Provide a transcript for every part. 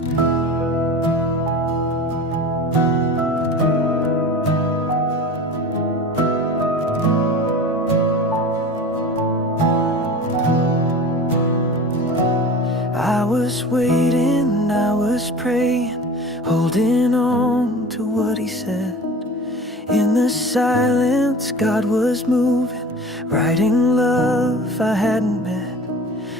I was waiting, I was praying, holding on to what he said. In the silence, God was moving, writing love I hadn't met.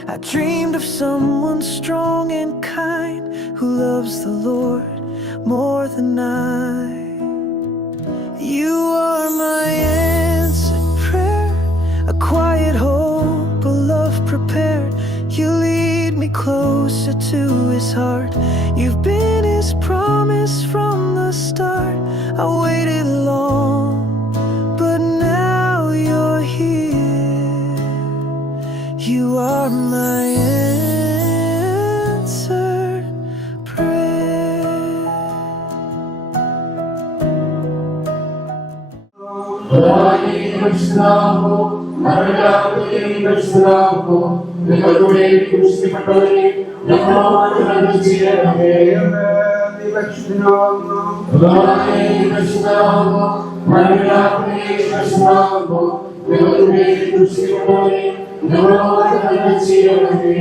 I dreamed of someone strong and kind, who loves the Lord more than I. You are my answered prayer, a quiet hope, a love prepared. You lead me closer to his heart. You've been his promise from the start. I waited long, but now you're here. You are my answered prayer. നിങ്ങളുടെ കുരിശിക്കപ്പെട്ടവരെ ഞങ്ങളോട് കരുണ ചെയ്യണമേ. നിങ്ങളുടെ കുരിശിക്കപ്പെട്ടവരെ ഞങ്ങളോട് കരുണ ചെയ്യണമേ.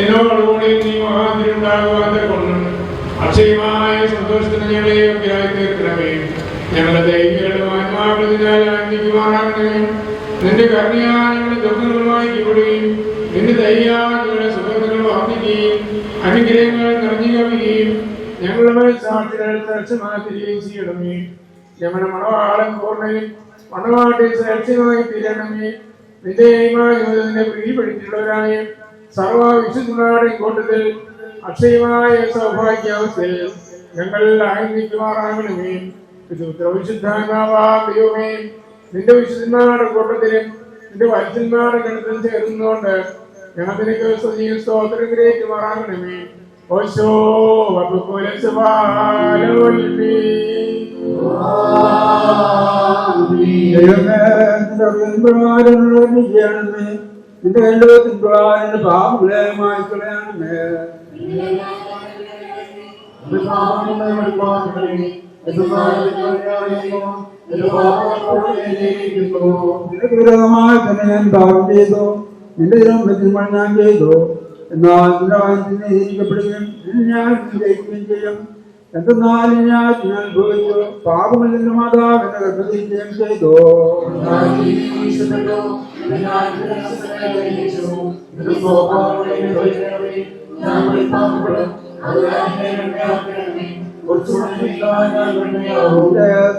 എന്നോടുകൂടി നീ മഹാതിരുണ്ടാകുവാതെ കൊണ്ടും അക്ഷയമായ സന്തോഷത്തിന് ഞങ്ങളെ യോഗ്യരായി തീർക്കണമേ. ഞങ്ങളുടെ ദൈവങ്ങളുടെ ആത്മാവിനാൽ ആനന്ദിക്കുമാറാകണമേ. നിന്റെ കരുണയാൽ ഞങ്ങളുടെ ദുഃഖങ്ങൾ വായിക്കപ്പെടുകയും നിന്റെ ദയ്യാ ഞങ്ങളുടെ സുഖങ്ങൾ വർദ്ധിക്കുകയും അനുഗ്രഹങ്ങൾ നിറഞ്ഞു കവിയുകയും ഞങ്ങളുടെ മേൽ സാക്ഷികൾ സാക്ഷ്യമാക്കുകയും ചെയ്യണമേ. ഞങ്ങളുടെ മണവാളം പൂർണ്ണയും മണവാട്ടി സാക്ഷ്യമായി തീരണമേ. നിന്റെ ജീവിതത്തിന്റെ പ്രീതിപ്പെടുത്തിയുള്ളവരായ സർവവിശുദ്ധന്മാരുടെ കൂട്ടത്തിൽ അക്ഷയമായ സൗഭാഗ്യാവസ്ഥയിൽ ഞങ്ങൾ ആനന്ദിക്കുമാറാകണമേ. വിശുദ്ധാത്മാവേ, നിന്റെ വിശുദ്ധന്മാരുടെ കൂട്ടത്തിലും നിന്റെ വൈദ്യന്മാരുടെ ഗണത്തിൽ ചേർന്നുകൊണ്ട് ഞങ്ങൾ നിനക്ക് സ്തുതിയും സ്തോത്രം ഗ്രഹിക്കുമാറാകണമേ. ഓശോ നിന്റെ എന്റെ പാപങ്ങളെ മായ്ക്കളയാണമേ. വിരോധമായി തന്നെ ഞാൻ പാപം ചെയ്തു, നിന്റെ ദിനം ഞാൻ ചെയ്തു. എന്നാൽ നിന്റെ വായനത്തിന് നീതിക്കപ്പെടുകയും ഞാൻ ജയിക്കുകയും ചെയ്യും. എന്തെന്നാൽ ഞാൻ അനുഭവിച്ചു, പാപമില്ലെന്ന് മാതാവിന്റെ ഗർഭത്തിക്കുകയും ചെയ്തു.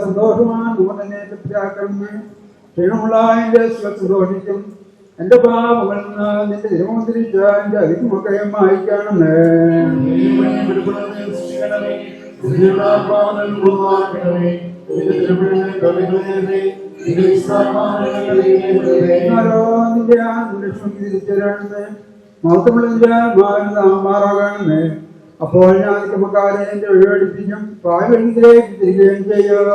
സന്തോഷമാണ് നൂതനെ തൃപ്തിയാക്കണമേ. ക്ഷീണമുള്ള എന്റെ സന്തോഷിക്കും. എന്റെ പാപങ്ങളിൽ നിന്ന് നിന്റെ തിരുമോചരിച്ച എന്റെ അതിമൊക്കെ മായിക്കണമേ. തിരിച്ചരണമേ. മഹത്വമുള്ള മാറാകണമേ. അപ്പോൾ ഞാൻ ക്രമക്കാരെ എന്റെ ഒഴിവടിപ്പിക്കും പായവെളിയിലേക്ക് തിരികെയും ചെയ്യും.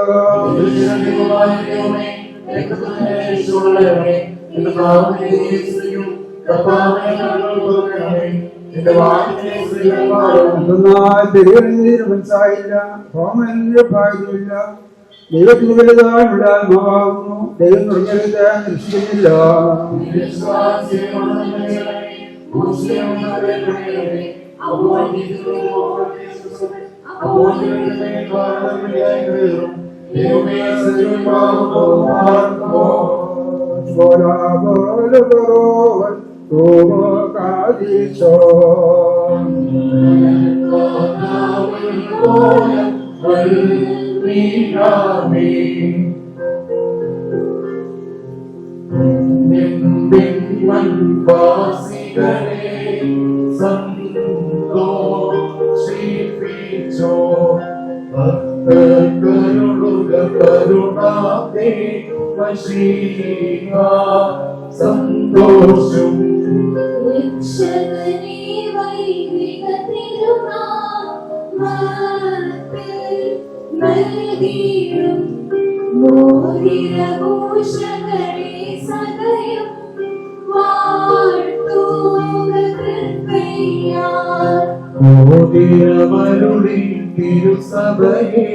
മനസ്സായില്ല, ഹോമന്റെ ഭാഗ്യമില്ല. ദൈവത്തിന് വലുതായി വിടാൻ ആത്മാവാകുന്നു. ദൈവം തുടങ്ങിയത് നിശ്ചയിക്കുന്നില്ല. സന്തോഷം തിരുസഭയെ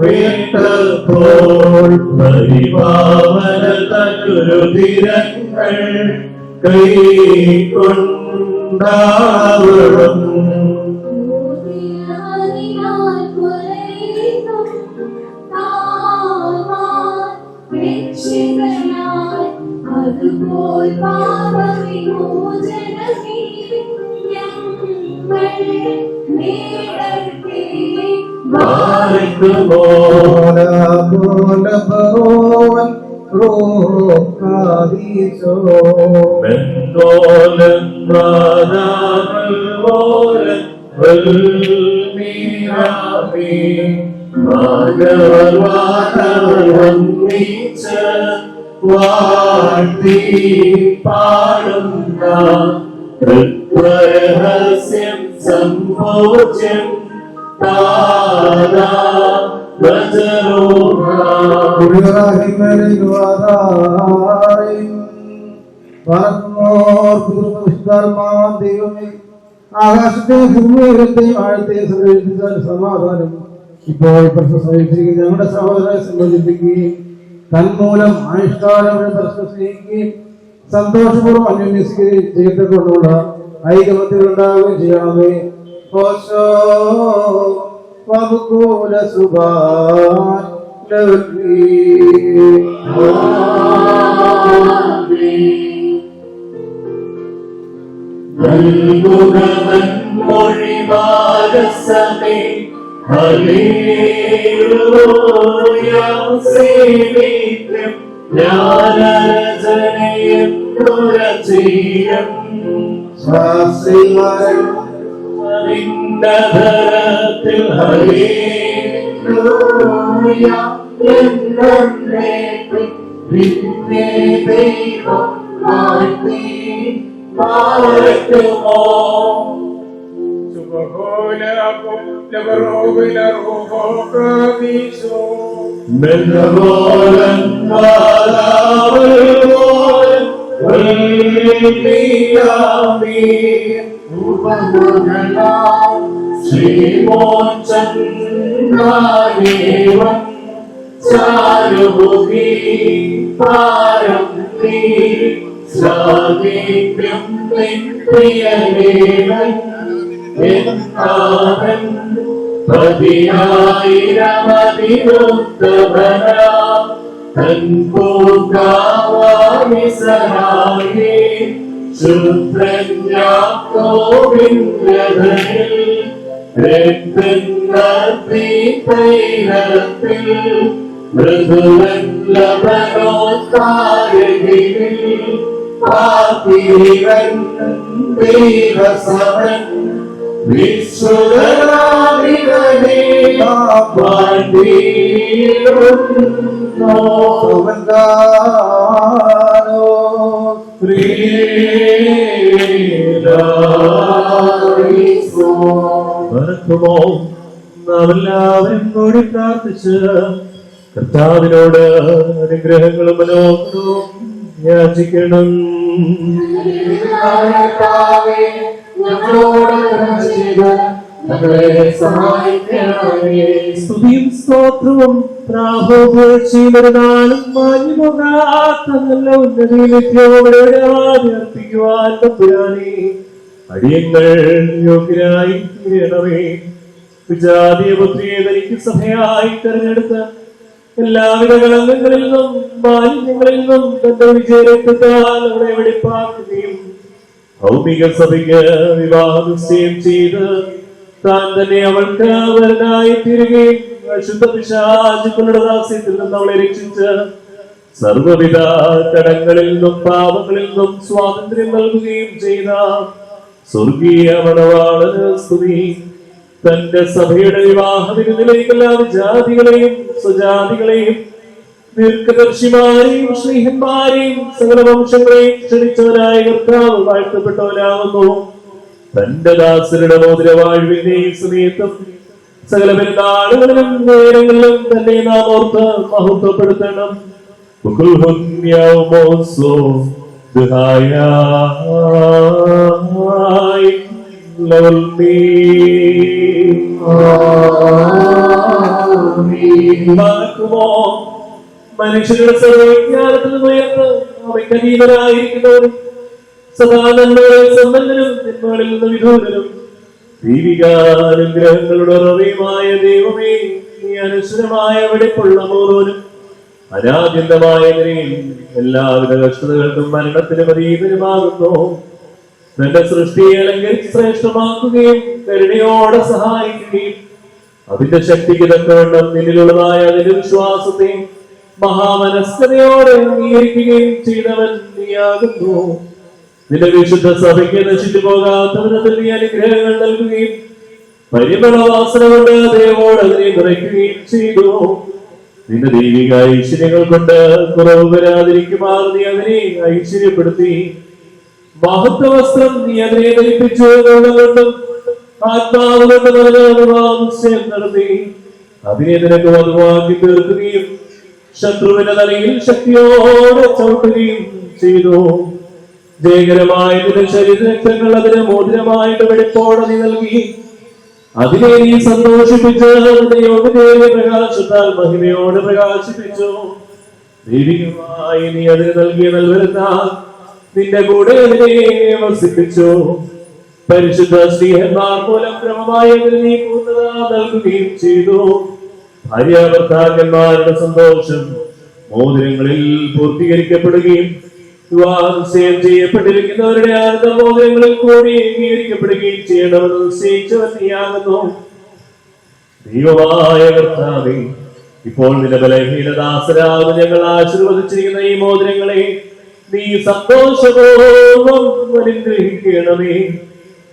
വേണ്ടപ്പോൾ പരിപാവന തരുതിരങ്ങൾ കൈക്കൊണ്ടാവണം. അതുപോൽ പാപവിമോചനമേ ഞങ്ങൾ നേടട്ടെ. വാഴ്ത്തി പാടുന്ന രഹസ്യം സംഭോജ്യം ആകാശത്തെയും ഭൂമിയെയും ആഴത്തെയും സംരക്ഷിച്ചാൽ സമാധാനം ഇപ്പോൾ പ്രശസ്തിരിക്കുന്ന നമ്മുടെ സഹോദരനെ സംബന്ധിപ്പിക്കുകയും തന്മൂലം ആയുഷ്കാലം പരസ്പരം സ്നേഹിക്കുകയും സന്തോഷപൂർവ്വം അന്വേഷിക്കുകയും ചെയ്യപ്പെട്ടുകൊണ്ടുള്ള ഐകമത്യങ്ങൾ ഉണ്ടാവുകയും ചെയ്യണമേ. വകുല സുഭാൻ മൊഴിവാരസമേ ഹല്ലേലൂയ സേവിക്കും ജ്ഞാനരചനയെന്നുരചീരം ധരത്തിൽ ഹല്ലേലൂയ എന്നേക്കും നിന്നെ ദൈവം വാഴ്ത്തി പാടുമോ. മറക്കുമോ നാം എല്ലാവരും കൂടി പ്രാർത്ഥിച്ച് കർത്താവിനോട് അനുഗ്രഹങ്ങളും മനോഹരവും യാചിക്കണം. സ്തുതിയും സ്തോത്രവും പ്രാഹോപേക്ഷയും ഒരു നാളും മാഞ്ഞു പോകാത്ത നല്ല ഉന്നതിയിലെത്തിയോടെ അർപ്പിക്കുവാൻ തമ്പുരാനേ അടിയങ്ങൾ യോഗ്യരായി തീരണമേ. വിജാതീയ പുത്രിയെ തനിക്ക് സഭയായി തെരഞ്ഞെടുത്ത എല്ലാവിധ കളങ്കങ്ങളിൽ നിന്നും മാലിന്യങ്ങളിൽ നിന്നും തന്റെ വിജയരക്തത്താൽ അവളെ വെടിപ്പാക്കുകയും ഭൗമിക സഭയ്ക്ക് വിവാഹനിശ്ചയം ചെയ്ത് താൻ തന്നെ അവൾക്ക് വരനായി തീരുകയും അശുദ്ധ പിശാചുക്കളുടെ ദാസ്യത്തിൽ നിന്ന് അവളെ രക്ഷിച്ച് സർവ്വവിധ കടങ്ങളിൽ നിന്നും പാപങ്ങളിൽ നിന്നും സ്വാതന്ത്ര്യം നൽകുകയും ചെയ്ത സ്വർഗീയ മണവാളന് സ്തുതി. തന്റെ സഭയുടെ വിവാഹ വിരുന്നിലേക്കുള്ള ജാതികളെയും സ്വജാതികളെയും ദീർഘദർശിമാരെയും സ്നേഹന്മാരെയും സകല വംശങ്ങളെയും ക്ഷണിച്ചവനായ കർത്താവ് വാഴ്ത്തപ്പെട്ടവനാകുന്നു. തന്റെ ദാസരുടെ മോതിരവാഴ്വിന്റെയും സമയത്തും സകല പെരുന്നാളുകളിലും നേരങ്ങളിലും തന്നെ നാം ഓർത്ത് മഹത്വപ്പെടുത്തണം. മനുഷ്യരുടെ സർവ്വജ്ഞാനത്തിൽ ഉയർന്ന് അവയ്ക്ക് അതീതരായിരിക്കുന്നവരും സദാ നന്മകളിൽ സമ്പന്നരും തിന്മകളിൽ നിന്ന് വിദൂരനും ദൈവികാനുഗ്രഹങ്ങളുടെ ഉറവയുമായ ദൈവമേ, നീ അനശ്വരമായ വെടിപ്പുള്ള ഓരോരും അനാദ്യന്തമായ നിലയിൽ എല്ലാവിധ കഷ്ടതകൾക്കും മരണത്തിനും അതീതനുമാകുന്നു. തന്റെ സൃഷ്ടിയെ അലങ്കരിച്ച് ശ്രേഷ്ഠമാക്കുകയും കരുണയോടെ സഹായിക്കുകയും അതിന്റെ ശക്തിക്ക് തക്കവണ്ണം നിന്നിലുള്ളതായ അതിന്റെ വിശ്വാസത്തെ മഹാമനസ്കതയോടെ അംഗീകരിക്കുകയും ചെയ്തവൻ നീയാകുന്നു. നിന്റെ വിശുദ്ധ സഭയ്ക്ക് നശിച്ചു പോകാത്ത വിധത്തിൽ നീ അനുഗ്രഹങ്ങൾ നൽകുകയും പരിമളവാസന കൊണ്ട് ദൈവോട് അതിനെ നിറയ്ക്കുകയും ചെയ്തു. നിന്റെ ദൈവിക ഐശ്വര്യങ്ങൾ കൊണ്ട് കുറവ് വരാതിരിക്കുമാർ നീ അതിനെ ഐശ്വര്യപ്പെടുത്തി. മഹത്വ വസ്ത്രം നീ അതിനെ ധരിപ്പിച്ചു കൊണ്ടും ആത്മാവ് കൊണ്ട് നിശ്ചയം നടത്തി അതിനെ നിനക്ക് വധുവാക്കി തീർക്കുകയും ശത്രുവിന്റെ തലയിൽ ശക്തിയോടെ ചവിട്ടുകയും ചെയ്തു. ജയകരമായ നിന്റെ ശരീരരക്തങ്ങൾ അതിന് മോതിരമായിട്ട് വെടിപ്പോടെ നീ നൽകി അതിനെ നീ സന്തോഷിപ്പിച്ച് യോഗ്യതയേറിയ പ്രകാശത്താൽ മഹിമയോട് പ്രകാശിപ്പിച്ചു. ദൈവികമായി നീ അതിന് നൽകിയ നൽവരുത്താൽ നിന്റെ കൂടെ അതിനെ വസിപ്പിച്ചു. പരിശുദ്ധ സ്നേഹന്മാർ മൂലം ക്രമമായി അതിന് നീ പൂർണ്ണത നൽകുകയും ചെയ്തു. ഭാര്യാഭർത്താക്കന്മാരുടെ സന്തോഷം മോതിരങ്ങളിൽ പൂർത്തീകരിക്കപ്പെടുകയും വിവാഹനിശ്ചയം ചെയ്യപ്പെട്ടിരിക്കുന്നവരുടെ ആനന്ദ മോതിരങ്ങളിൽ കൂടി അംഗീകരിക്കപ്പെടുകയും ചെയ്യണമെന്ന് നിശ്ചയിച്ചവൻ നീയാകുന്നു. ദൈവമായ കർത്താവേ, ഇപ്പോൾ നിന്റെ ബലഹീനദാസരാകുന്ന ഞങ്ങൾ ആശീർവദിച്ചിരിക്കുന്ന ഈ മോതിരങ്ങളെ നീ സന്തോഷപൂർവം അനുഗ്രഹിക്കണമേ.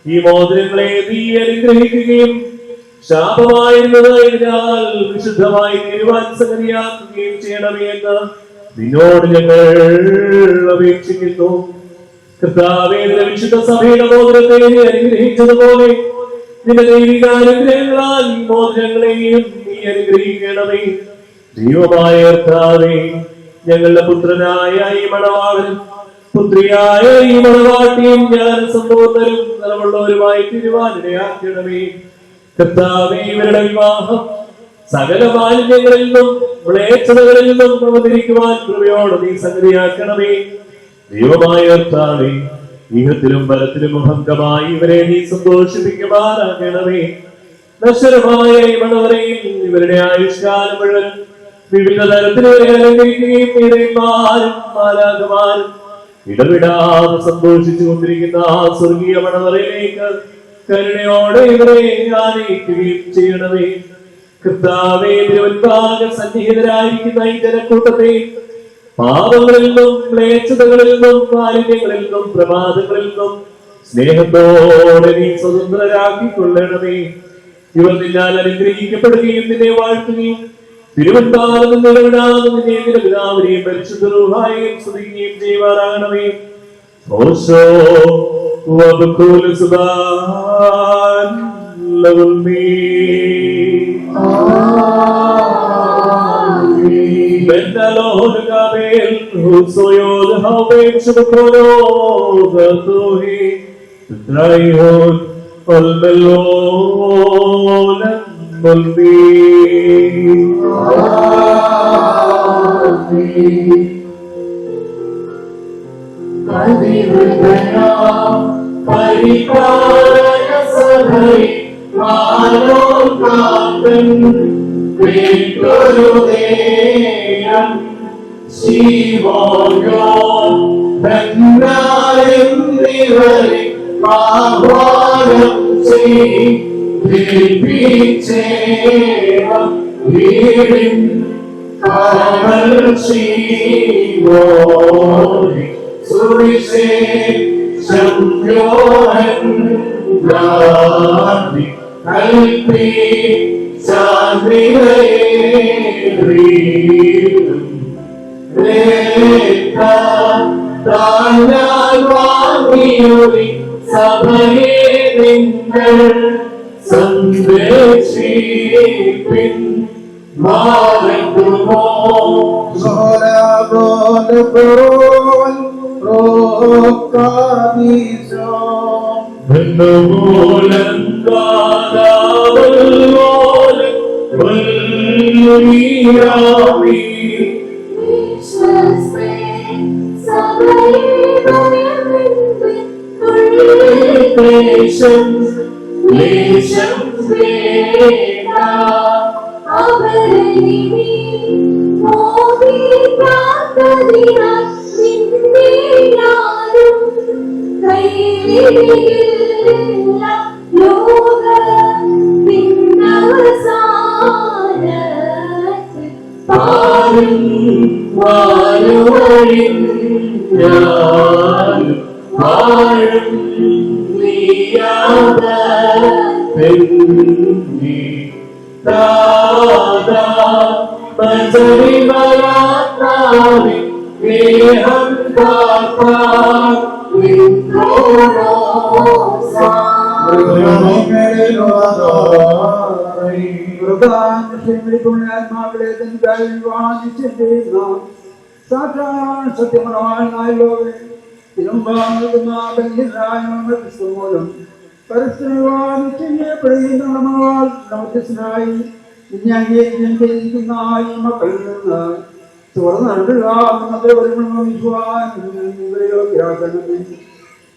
ഈ മോതിരങ്ങളെ നീ അനുഗ്രഹിക്കുകയും ശാപമായിരുന്നതിനാൽ വിശുദ്ധമായി തീരുവാൻ സംഗതിയാക്കുകയും ചെയ്യണമേ എന്ന് നിന്നോട് ഞങ്ങൾ അപേക്ഷിക്കുന്നു. കർത്താവേ, വിശുദ്ധ സഭയുടെ മോതിരത്തെ നീ അനുഗ്രഹിച്ചതുപോലെ നിന്റെ ദൈവികാനുഗ്രഹങ്ങളാൽ ഈ മോതിരങ്ങളെയും നീ അനുഗ്രഹിക്കണമേ. ദൈവമായ കർത്താവേ, ഞങ്ങളുടെ പുത്രനായ ഈ മണവാളനും പുത്രിയായ ഈ മണവാട്ടിയും ഞാൻ സമ്പൂർണ്ണരും നിലവുള്ളവരുമായി തിരുവാനിടയാക്കണമേ. കർത്താവേ, ഇവരുടെ വിവാഹം സകല മാലിന്യങ്ങളിൽ നിന്നും മ്ലേച്ഛതകളിൽ നിന്നും അവതരിക്കുവാൻ കൃപയോടെ നീ സംഗതിയാക്കണമേ. ദൈവമായ കർത്താവേ, ഇഹത്തിലും പരത്തിലും അഭംഗമായി ഇവരെ നീ സന്തോഷിപ്പിക്കുമാറാകണമേ. നശ്വരമായ ഈ മണവരെയും ഇവരുടെ ആയുഷ്കാലം മുഴുവൻ വിവിധ തരത്തിലവരെ അലങ്കരിക്കുകയും ഇടയന്മാരും മാലാഖമാരും ഇടവിടാതെ സന്തോഷിച്ചു കൊണ്ടിരിക്കുന്ന ആ സ്വർഗീയ മണവറയിലേക്ക് കരുണയോടെ ഇവരെ ആനയിക്കുകയും ചെയ്യണമേ. കർത്താവേ, തിരുവൻപാക സന്നിഹിതരായിരിക്കുന്ന ഈ ജനക്കൂട്ടത്തെ പാപങ്ങളിൽ നിന്നും മ്ലേച്ഛതകളിൽ നിന്നും മാലിന്യങ്ങളിൽ നിന്നും പ്രമാദങ്ങളിൽ നിന്നും സ്നേഹത്തോടെ നീ സ്വതന്ത്രരാക്കിക്കൊള്ളണമേ. ഇവർ നിന്നാൽ അനുഗ്രഹിക്കപ്പെടുകയും നിന്നെ വാഴ്ത്തുകയും തിരുവൻപാലം നിലവിടാതെ നിന്നെ നിന്റെ പിതാവിനെയും പരിശുദ്ധ റൂഹായെയും സ്തുതിക്കുകയും ചെയ്യുവാനാകണമേ. ഓശോ وبكل سبحان له المين بندلون قابل وصيود هاوين شبكونو ذاتوهي تترايهون الملون الملمين പരിപാലന സഭൈ മാനോം കാത്തൻ വീട്ടൊരു നേരം ശിവോയോ ധന്യാരെന്നിവരെ ആഹ്വാനം ചെയ്യിപ്പിച്ചേവം വീടിൻ കാവൽ ശിവോരി സുവിശേഷം യോഹൻ ഗാന്ധി കൽപ്പി ശാന്തിയേറിയും താനാൽ വാങ്ങിയൊരു സഭയെ നിങ്ങൾ സംരക്ഷിപ്പിൻ മാറുമോ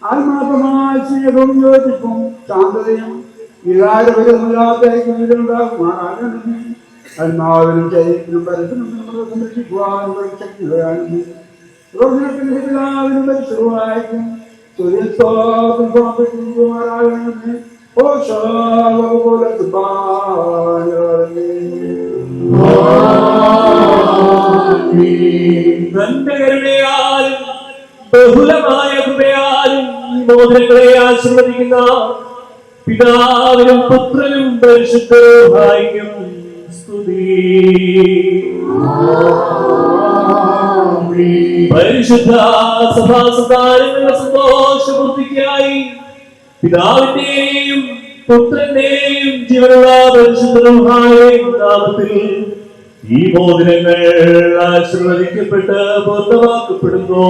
ആത്മാർത്ഥമായ സ്നേഹവും യോജിപ്പും ശാന്തതയും വികാരപരമില്ലാത്തമാറാകണമേ. ആത്മാവിനും ശരീരത്തിനും പരസ്പരം നമ്മളെ സംരക്ഷിക്കുവാനുള്ള ശക്തിയാണെന്ന് എല്ലാവിനും പരിശുദ്ധമായിരിക്കും സൂര്യസ്തോത്രം സമർപ്പിക്കുമാറാകണമേ. ഓ ശാവപോലെ തന്റെ കരുണയാലും ബഹുലമായ കൃപയാലും മോദനങ്ങളെ ആശീർവദിക്കുന്ന പിതാവിനും പുത്രനും പരിശുദ്ധരൂഹായിക്കും സ്തുതി. പരിശുദ്ധ സഭാസന്താനങ്ങളുടെ സന്തോഷപൂർത്തിക്കായി പിതാവിന്റെയും പുത്രന്റെയും ജീവനുള്ള പരിശുദ്ധരൂഹായുടെ നാമത്തിൽ ഈ മോതിരങ്ങൾ ആശീർവദിക്കപ്പെട്ട് പൂർണ്ണമാക്കപ്പെടുന്നു.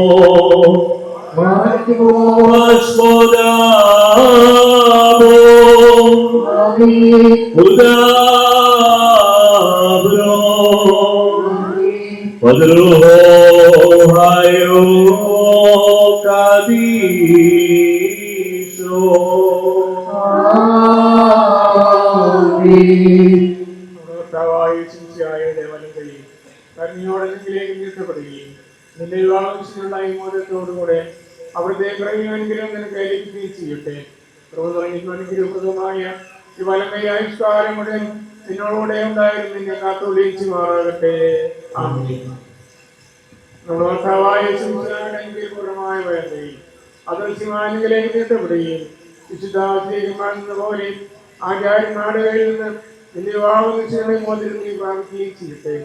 നിന്റെ വിവാഹത്തിനുള്ള ഈ മോദത്തോടുകൂടെ അവിടുത്തെ പ്രയോജനമെങ്കിലും നിനക്ക് ഏൽപ്പിക്കുകയും ചെയ്യട്ടെ. അനുഗ്രഹപ്രദമായ ഈ വലമയ ആയുഷ്കാലം മുഴുവൻ നിന്നോടുകൂടെ ഉണ്ടായിരുന്നു നിന്നെ കാത്തൊളിയിച്ചു മാറാകട്ടെ. നമ്മുടെ ഭർത്താവായ പൂർണ്ണമായ വേണ്ടയും അദൃശ്യമാനുകളിലേക്ക് നീട്ടപ്പെടുകയും വിശുദ്ധാത്മീകമാണെന്ന പോലെ ആചാര്യന്മാരുടെ കയ്യിൽ നിന്ന് നിന്റെ വിവാഹ നിശ്ചയങ്ങളെ മോതിരം നീ പ്രാപിക്കുകയും ചെയ്യട്ടെ.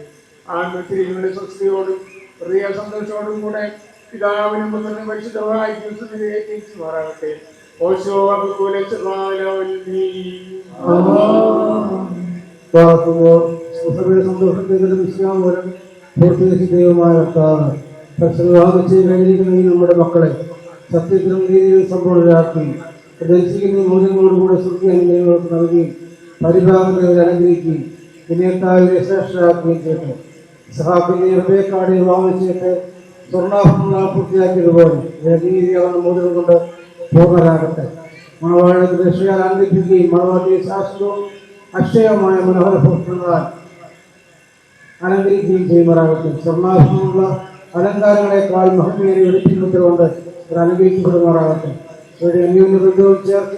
ആത്മത്തിരികളുടെ സ്വസ്ഥയോടും ഹൃദയ സന്തോഷത്തോടും കൂടെ പിതാവിനും പുത്രനും പരിശുദ്ധമായി മാറാകട്ടെ. സന്തോഷത്തിന്റെ വിശ്വാസം മൂലം പൂർത്തീകരിച്ച ദൈവമായ കർത്താവ് കഴിഞ്ഞിരിക്കുന്ന ഈ നമ്മുടെ മക്കളെ സത്യത്തിലും രീതിയിൽ സമ്പൂർണ്ണരാക്കി പ്രദർശിക്കുന്ന മൂല്യങ്ങളോടുകൂടെ ശ്രുതി അനുഗ്രഹങ്ങൾക്ക് നൽകുകയും പരിഭാഗങ്ങളെ അനുഗ്രഹിക്കുകയും വിനയത്താവിനെ ശ്രേഷ്ഠരാക്കുകയും ചെയ്തു. സഹാബിനെ ഹൃദയക്കാടെ വിവാഹം ചെയ്തിട്ട് സ്വർണ്ണാഭരണങ്ങൾ പൂർത്തിയാക്കിയതുപോലെ അവരുടെ മൂല്യം കൊണ്ട് പൂർണ്ണരാകട്ടെ. മണവാളത്തെ രക്ഷയാൽ ആനന്ദിപ്പിക്കുകയും മണവാട്ടിയെ ശാസ്ത്രവും അക്ഷയമായ മനോഹര പുഷ്പങ്ങളാൽ അലങ്കരിക്കുകയും ചെയ്യുമാറാകട്ടെ. സ്വർണ്ണാഭരണമുള്ള അലങ്കാരങ്ങളെക്കാൾ മഹത്വയെ വെളിപ്പിക്കുന്നതുകൊണ്ട് അവർ അലങ്കരിക്കപ്പെടുമാറാകട്ടെ. അവരുടെ അന്യോന്യ ബന്ധവും ചേർത്ത്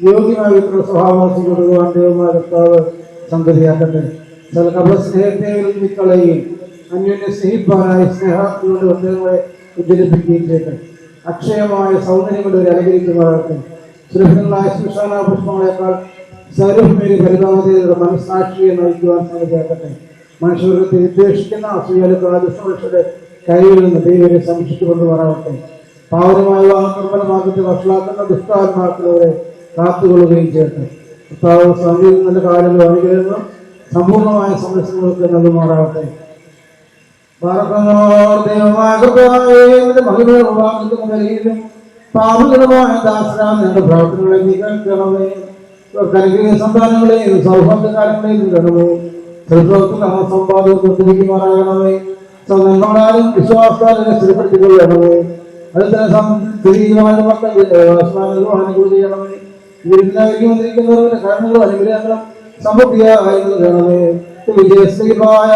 യോഗ്യമായ വിത്ര സ്വഭാവവാസി കൊടുക്കുവാൻ ദൈവമായ കർത്താവ് സംഗതിയാക്കട്ടെ. സ്നേഹത്തെ വിളങ്ങിക്കളയുകയും അന്യോന്യ സ്നേഹിപ്പാനായ സ്നേഹാർത്ഥികളുടെ ബന്ധങ്ങളെ ഉജ്ജ്വലിപ്പിക്കുകയും ചെയ്യട്ടെ. അക്ഷയമായ സൗന്ദര്യം കൊണ്ട് ഒരു അലങ്കരിക്കുമാറാകട്ടെ. സുരഭികളായ ശ്മശാന പുഷ്പങ്ങളെക്കാൾ സൗരഭ്യമേറി പരിതാപതയുടെ മനസ്സാക്ഷിയെ നയിക്കുവാൻ സംഗതിയാക്കട്ടെ. മനുഷ്യവർഗത്തെ വിദ്വേഷിക്കുന്ന അസൂയാലുക്കളുടെ ദുഷ്ടപക്ഷയുടെ കൈകളിൽ നിന്ന് ദൈവരെ സംരക്ഷിച്ചുകൊണ്ടുമാറാകട്ടെ. പാവനമായ നിർമ്മലമാർഗത്തെ വഷളാക്കുന്ന ദുഷ്ടാത്മാക്കളവരെ കാത്തുകൊള്ളുകയും ചെയ്യട്ടെ. കർത്താവ് സ്വാമിയിൽ നല്ല കാര്യങ്ങൾ അനുഗ്രഹങ്ങളും സമ്പൂർണമായ സംരക്ഷണങ്ങൾക്ക് നൽകുമാറാകട്ടെ. പാപകരമായ ദാസരാം ഞങ്ങളുടെ പ്രവർത്തനങ്ങളെ നീ കേൾക്കണമേ. കലിക സന്താനങ്ങളെയും സൗഹാർദ്ദകാലങ്ങളെയും ഗണമേ. സമ്പാദകർക്ക് ഒത്തിരിക്കുമാറാകണമേ. നന്മകളാലും വിശ്വാസത്താലും സ്ഥിരപ്പെടുത്തിക്കൊള്ളണമേ. അതിൽ തന്നെ മക്കൾ ചെയ്യണമേ. വന്നിരിക്കുന്നവരുടെ കാരണങ്ങളും അനുഗ്രഹങ്ങളും സമൃദ്ധിയായി നൽകണമേ. വിജയശ്രീമായ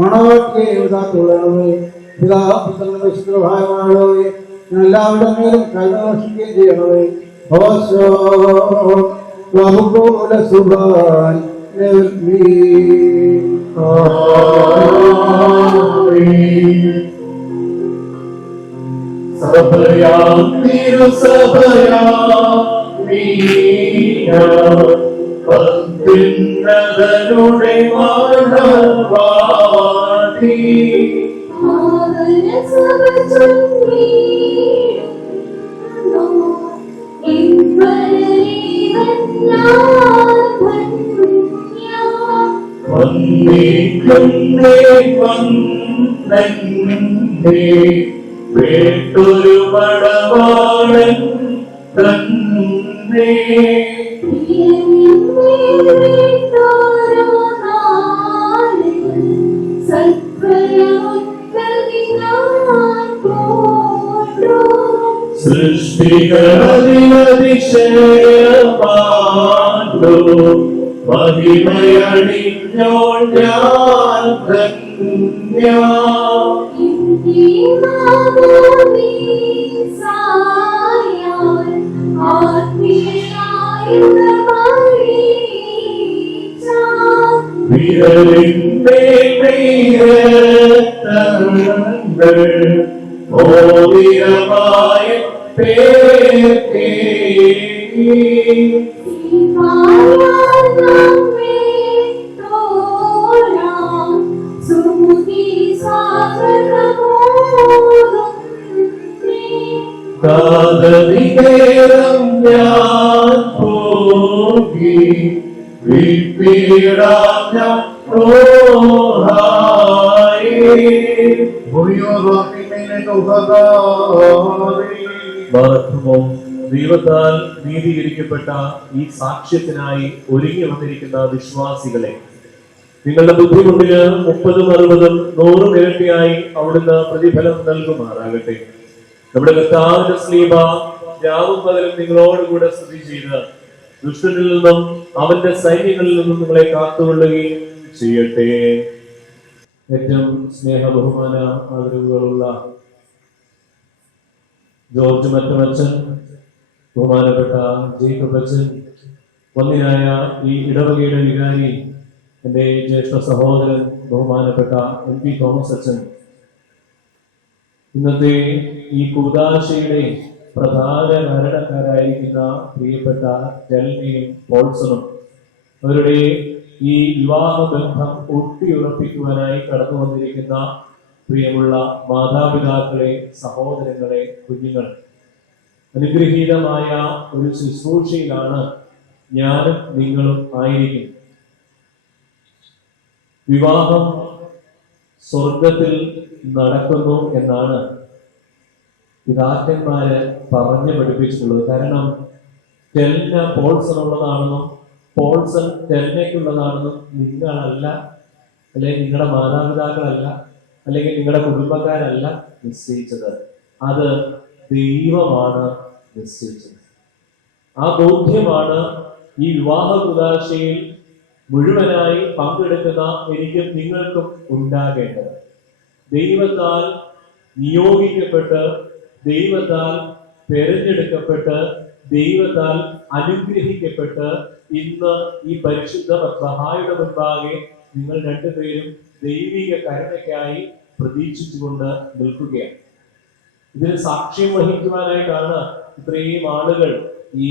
മണവാട്ടിയെ കാത്തുകൊള്ളണമേ. പിതാഭയമാണോയെ എല്ലാവരുടെ മേലും കൈവശിക്കുകയും ചെയ്യണമേ. സുഭാൻ സഭയാം തിരുസഭയാം പത്തിന്നതനുടെ മാനവാടി വന്നിക്കുന്നേ വന്നേ വേട്ടൊരു മടവാളൻ തന്നെ സൃഷ്ടികളതിശയമാണ്ടു മഹിമയണിഞ്ഞോൾ ഞാൻ ധന്യ വിരലിന്റെ ഓതിരമായ പേർക്കേ കാതവികേരം ഞാൻ പോകി വിപീടാഞ്ഞ ദൈവത്താൽ നീതീകരിക്കപ്പെട്ട ഈ സാക്ഷ്യത്തിനായി ഒരുങ്ങി വന്നിരിക്കുന്ന വിശ്വാസികളെ നിങ്ങളുടെ ബുദ്ധിമുട്ടിന് 30, 60, 100 ഇരട്ടിയായി അവിടുന്ന് പ്രതിഫലം നൽകുമാറാകട്ടെ. നമ്മുടെ കർത്താവിന്റെ സ്ലീബ രാവും പകലും നിങ്ങളോടുകൂടെ സ്തുതി ചെയ്ത് ദുഷ്ടനിൽ നിന്നും അവന്റെ സൈന്യങ്ങളിൽ നിന്നും നിങ്ങളെ കാത്തുകൊള്ളുകയും ചെയ്യട്ടെ. ഏറ്റവും സ്നേഹ ബഹുമാന ആദരവുകളുള്ള ജോർജ് മറ്റമച്ചൻ, ബഹുമാനപ്പെട്ട ജേക്കബ് അച്ചൻ, വന്യനായ ഈ ഇടവകയുടെ വികാരി എൻ്റെ ജ്യേഷ്ഠ സഹോദരൻ ബഹുമാനപ്പെട്ട MP തോമസ് അച്ചൻ, ഇന്നത്തെ ഈ കൂദാശയുടെ പ്രധാന കാരണക്കാരായിരിക്കുന്ന പ്രിയപ്പെട്ട ജൽമിയും പോൾസണും അവരുടെ ഈ വിവാഹ ബന്ധം ഊട്ടിയുറപ്പിക്കുവാനായി കടന്നു വന്നിരിക്കുന്ന പ്രിയമുള്ള മാതാപിതാക്കളെ, സഹോദരങ്ങളെ, കുഞ്ഞുങ്ങൾ, അനുഗ്രഹീതമായ ഒരു ശുശ്രൂഷയിലാണ് ഞാനും നിങ്ങളും ആയിരിക്കും. വിവാഹം സ്വർഗത്തിൽ നടക്കുന്നു എന്നാണ് പിതാക്കന്മാര് പറഞ്ഞു പഠിപ്പിച്ചിട്ടുള്ളത്. കാരണം ടെൽന പോൾസണുള്ളതാണെന്നും പോൾസൺ ടെൽനയ്ക്കുള്ളതാണെന്നും നിങ്ങളല്ല, അല്ലെങ്കിൽ നിങ്ങളുടെ മാതാപിതാക്കളല്ല, അല്ലെങ്കിൽ നിങ്ങളുടെ കുടുംബക്കാരല്ല നിശ്ചയിച്ചത്. അത് ദൈവമാണ് നിശ്ചയിച്ചത്. ആ ബോധ്യമാണ് ഈ വിവാഹ കുദാശയിൽ മുഴുവനായി പങ്കെടുക്കുന്ന എനിക്കും നിങ്ങൾക്കും ഉണ്ടാകേണ്ടത്. ദൈവത്താൽ നിയോഗിക്കപ്പെട്ട്, ദൈവത്താൽ തിരഞ്ഞെടുക്കപ്പെട്ട്, ദൈവത്താൽ അനുഗ്രഹിക്കപ്പെട്ട് ഇന്ന് ഈ പരിശുദ്ധ സഹായുടെ മുൻപാകെ നിങ്ങൾ രണ്ടുപേരും ദൈവിക കരുണയ്ക്കായി പ്രതീക്ഷിച്ചുകൊണ്ട് നിൽക്കുകയാണ്. ഇതിന് സാക്ഷ്യം വഹിക്കുവാനായിട്ടാണ് ഇത്രയും ആളുകൾ ഈ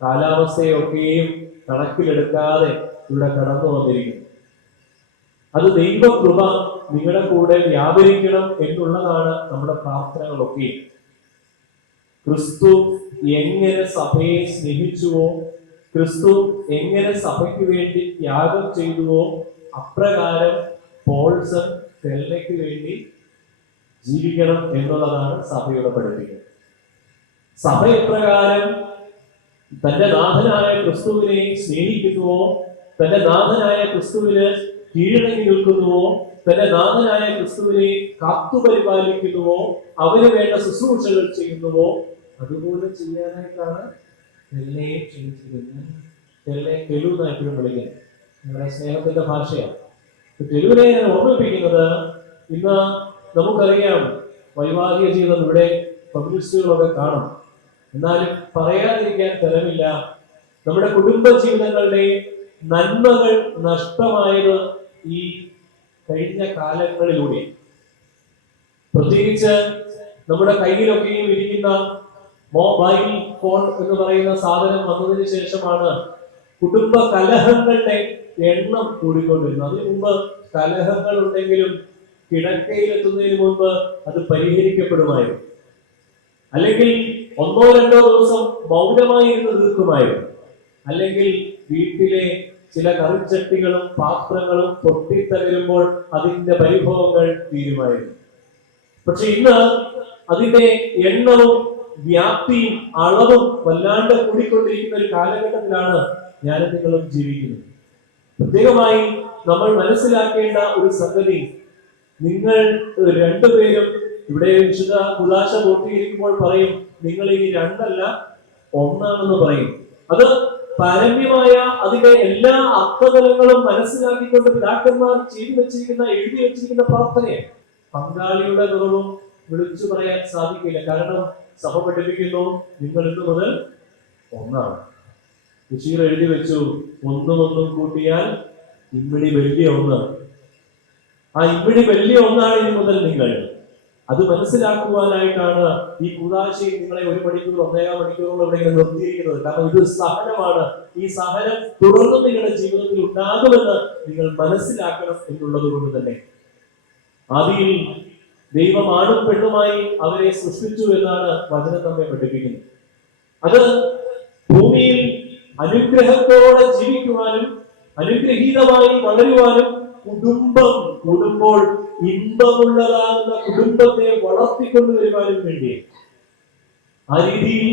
കാലാവസ്ഥയൊക്കെയും കണക്കിലെടുക്കാതെ ഇവിടെ കടന്നു വന്നിരിക്കുന്നു. അത് ദൈവകൃപ നിങ്ങളുടെ കൂടെ വ്യാപരിക്കണം എന്നുള്ളതാണ് നമ്മുടെ പ്രാർത്ഥനകളൊക്കെ. ക്രിസ്തു എങ്ങനെ സഭയെ സ്നേഹിച്ചുവോ, ക്രിസ്തു എങ്ങനെ സഭയ്ക്ക് വേണ്ടി ത്യാഗം ചെയ്തുവോ, അപ്രകാരം പോൾസൺ ടെൽനയ്ക്ക് വേണ്ടി ജീവിക്കണം എന്നുള്ളതാണ് സഭയുടെ പഠിപ്പിക്കുന്നത്. സഭ എപ്രകാരം തന്റെ നാഥനായ ക്രിസ്തുവിനെ സ്നേഹിക്കുന്നുവോ, തന്റെ നാഥനായ ക്രിസ്തുവിന് കീഴടങ്ങി നിൽക്കുന്നുവോ, തന്റെ നാഥനായ ക്രിസ്തുവിനെ കാത്തുപരിപാലിക്കുന്നുവോ, അവന് വേണ്ട ശുശ്രൂഷകൾ ചെയ്യുന്നുവോ, അതുപോലെ ചെയ്യാനായിട്ടാണ് ടെൽനയെ ക്ഷണിച്ചിരുന്നത്. ടെൽനയെ കെലു എന്ന് എപ്പോഴും വിളിക്കുന്നത് നിങ്ങളുടെ സ്നേഹത്തിന്റെ ഭാഷയാണ്. കെലുവിനെ ഞാൻ ഓർമ്മിപ്പിക്കുന്നത്, ഇന്ന് നമുക്കറിയാം വൈവാഹിക ജീവിതം ഇവിടെ കമ്മ്യൂണിസ്റ്റുകളൊക്കെ കാണും. എന്നാലും പറയാതിരിക്കാൻ തരമില്ല, നമ്മുടെ കുടുംബ ജീവിതങ്ങളുടെ നന്മകൾ നഷ്ടമായത് ഈ കഴിഞ്ഞ കാലങ്ങളിലൂടെ. പ്രത്യേകിച്ച് നമ്മുടെ കയ്യിലൊക്കെയും ഇരിക്കുന്ന മൊബൈൽ ഫോൺ എന്ന് പറയുന്ന സാധനം വന്നതിന് ശേഷമാണ് കുടുംബ കലഹങ്ങളുടെ എണ്ണം കൂടിക്കൊണ്ടിരുന്നത്. അതിനു മുമ്പ് കലഹങ്ങൾ ഉണ്ടെങ്കിലും കിടക്കയിലെത്തുന്നതിന് മുൻപ് അത് പരിഹരിക്കപ്പെടുമായിരുന്നു, അല്ലെങ്കിൽ 1-2 ദിവസം മൗനമായിരുന്നു തീർക്കുമായിരുന്നു, അല്ലെങ്കിൽ വീട്ടിലെ ചില കറിച്ചട്ടികളും പാത്രങ്ങളും പൊട്ടിത്തകരുമ്പോൾ അതിന്റെ പരിഭവങ്ങൾ തീരുമായിരുന്നു. പക്ഷെ ഇന്ന് അതിന്റെ എണ്ണവും വ്യാപ്തിയും അളവും വല്ലാണ്ട് കൂടിക്കൊണ്ടിരിക്കുന്ന ഒരു കാലഘട്ടത്തിലാണ് ഞാനും നിങ്ങളും ജീവിക്കുന്നത്. പ്രത്യേകമായി നമ്മൾ മനസ്സിലാക്കേണ്ട ഒരു സംഗതി, നിങ്ങൾ രണ്ടുപേരും ഇവിടെ വിശുദ്ധ കുദാശ പൂർത്തീകരിക്കുമ്പോൾ പറയും നിങ്ങൾ ഇനി 2 അല്ല 1 പറയും. അത് പാരമ്യമായ അതിന്റെ എല്ലാ അർത്ഥതലങ്ങളും മനസ്സിലാക്കിക്കൊണ്ട് പിതാക്കന്മാർ ചെയ്തു വെച്ചിരിക്കുന്ന, എഴുതി വെച്ചിരിക്കുന്ന പ്രാർത്ഥനയാണ്. പങ്കാളിയുടെ കുറവും വിളിച്ചു പറയാൻ സാധിക്കില്ല. കാരണം സഭ പഠിപ്പിക്കുന്നു നിങ്ങൾ ഇന്ന് മുതൽ 1. ബഷീർ എഴുതി വെച്ചു, 1 കൂട്ടിയാൽ ഇമ്മിണി വലിയ 1. ആ ഇമ്മിണി വലിയ 1 ഇനി മുതൽ നിങ്ങൾ. അത് മനസ്സിലാക്കുവാനായിട്ടാണ് ഈ കൂദാശയിൽ നിങ്ങളെ 1 മണിക്കൂർ 1.5 മണിക്കൂറോളം ഇവിടെ നിർത്തിയിരിക്കുന്നത്. കാരണം ഇത് സഹനമാണ്. ഈ സഹനം തുടർന്ന് നിങ്ങളുടെ ജീവിതത്തിൽ ഉണ്ടാകുമെന്ന് നിങ്ങൾ മനസ്സിലാക്കണം എന്നുള്ളത് കൊണ്ട് തന്നെ ആദിയിൽ ദൈവം ആണും പെണ്ണുമായി അവരെ സൃഷ്ടിച്ചു എന്നാണ് വചനം നമ്മെ പഠിപ്പിക്കുന്നത്. അത് ഭൂമിയിൽ അനുഗ്രഹത്തോടെ ജീവിക്കുവാനും അനുഗ്രഹീതമായി വളരുവാനും കുടുംബം കൂടുമ്പോൾ ഇമ്പമുള്ളതാകുന്ന കുടുംബത്തെ വളർത്തിക്കൊണ്ടുവരുവാനും വേണ്ടി ആ രീതിയിൽ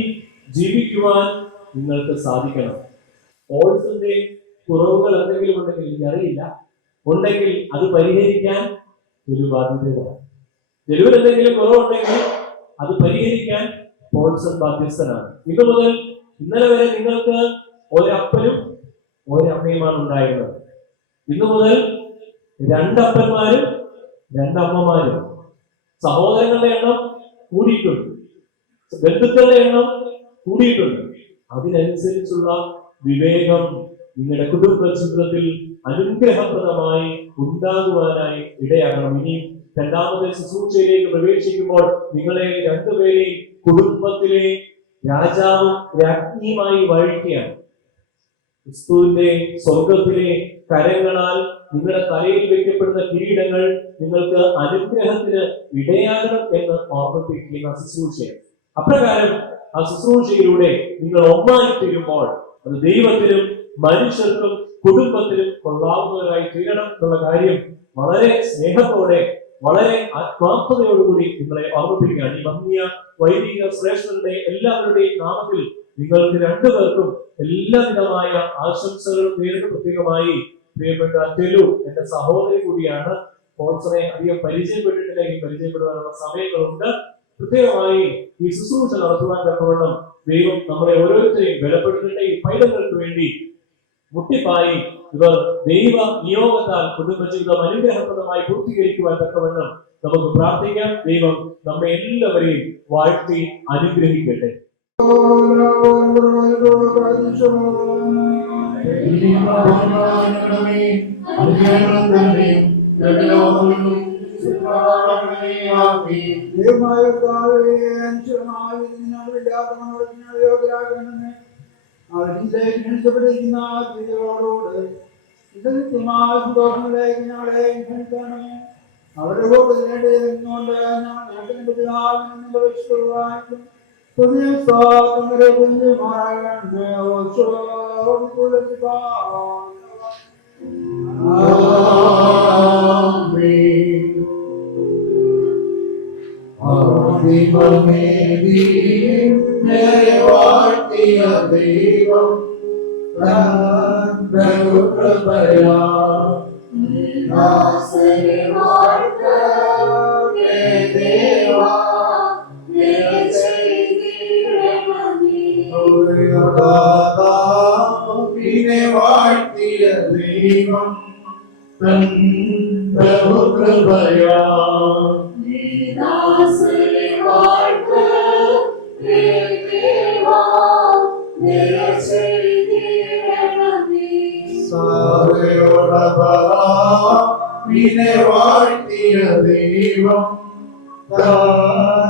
ജീവിക്കുവാൻ നിങ്ങൾക്ക് സാധിക്കണം. പോൾസിന്റെ കുറവുകൾ എന്തെങ്കിലും ഉണ്ടെങ്കിൽ എനിക്കറിയില്ല, ഉണ്ടെങ്കിൽ അത് പരിഹരിക്കാൻ ഒരു ബാധ്യതയാണ്. ജലുവിൽ എന്തെങ്കിലും കുറവുണ്ടെങ്കിൽ അത് പരിഹരിക്കാൻ പോൾസൺ ബാധ്യസ്ഥനാണ്. ഇന്നു മുതൽ ഇന്നലെ വരെ നിങ്ങൾക്ക് ഒരപ്പനും ഒരമ്മയുമാണ് ഉണ്ടായിരുന്നത്. ഇന്നു മുതൽ 2 അപ്പന്മാരും 2 അമ്മമാരും. സഹോദരങ്ങളുടെ എണ്ണം കൂടിയിട്ടുണ്ട്, ബന്ധുക്കളുടെ എണ്ണം കൂടിയിട്ടുണ്ട്. അതിനനുസരിച്ചുള്ള വിവേകം നിങ്ങളുടെ കുടുംബ ജീവിതത്തിൽ അനുഗ്രഹപ്രദമായി ഉണ്ടാകുവാനായി ഇടയാകണം. ഇനി 2ാമത്തെ ശുശ്രൂഷയിലേക്ക് പ്രവേശിക്കുമ്പോൾ നിങ്ങളെ 2 പേരെയും കുടുംബത്തിലെ രാജാവും രാജ്ഞിയുമായി വാഴിക്കുകയാണ്. ക്രിസ്തുവിന്റെ സ്വർഗത്തിലെ കരങ്ങളാൽ നിങ്ങളുടെ തലയിൽ വെക്കപ്പെടുന്ന കിരീടങ്ങൾ നിങ്ങൾക്ക് അനുഗ്രഹത്തിന് ഇടയാകണം എന്ന് ഓർമ്മിപ്പിക്കുന്ന ശുശ്രൂഷയാണ്. അപ്രകാരം ആ ശുശ്രൂഷയിലൂടെ നിങ്ങൾ ഒന്നായി തീരുമ്പോൾ അത് ദൈവത്തിനും മനുഷ്യർക്കും കുടുംബത്തിനും കൊള്ളാവുന്നവരായി തീരണം എന്നുള്ള കാര്യം വളരെ സ്നേഹത്തോടെ വളരെ ആത്മാർത്ഥതയോടുകൂടി നിങ്ങളെ ഓർമ്മിപ്പിക്കുകയാണ്. ഈ വന്യ വൈദിക ശ്രേഷ്ഠരുടെ എല്ലാവരുടെയും നാമത്തിൽ നിങ്ങൾക്ക് രണ്ടുപേർക്കും എല്ലാവിധമായ ആശംസകളും നേരിട്ട് പ്രത്യേകമായി പ്രിയപ്പെട്ട ടെലു എന്റെ സഹോദരി കൂടിയാണ്. സ്പോൺസറെ അധികം പരിചയപ്പെട്ടിട്ടില്ലെങ്കിൽ പരിചയപ്പെടുവാനുള്ള സമയങ്ങളുണ്ട്. പ്രത്യേകമായി ഈ ശുശ്രൂഷ നടത്തുവാൻ തക്കവണ്ണം ദൈവം നമ്മളെ ഓരോരുത്തരെയും ബലപ്പെടുത്തട്ടെ. ഈ പൈതങ്ങൾക്ക് വേണ്ടി മുട്ടിപ്പായി ഇവർ ദൈവ നിയോഗത്താൽ കുടുംബജീവിതം അനുഗ്രഹപ്രദമായി പൂർത്തീകരിക്കുവാൻ തക്കവണ്ണം നമുക്ക് പ്രാർത്ഥിക്കാം. ദൈവം നമ്മെ എല്ലാവരെയും വാഴ്ത്തി അനുഗ്രഹിക്കട്ടെ.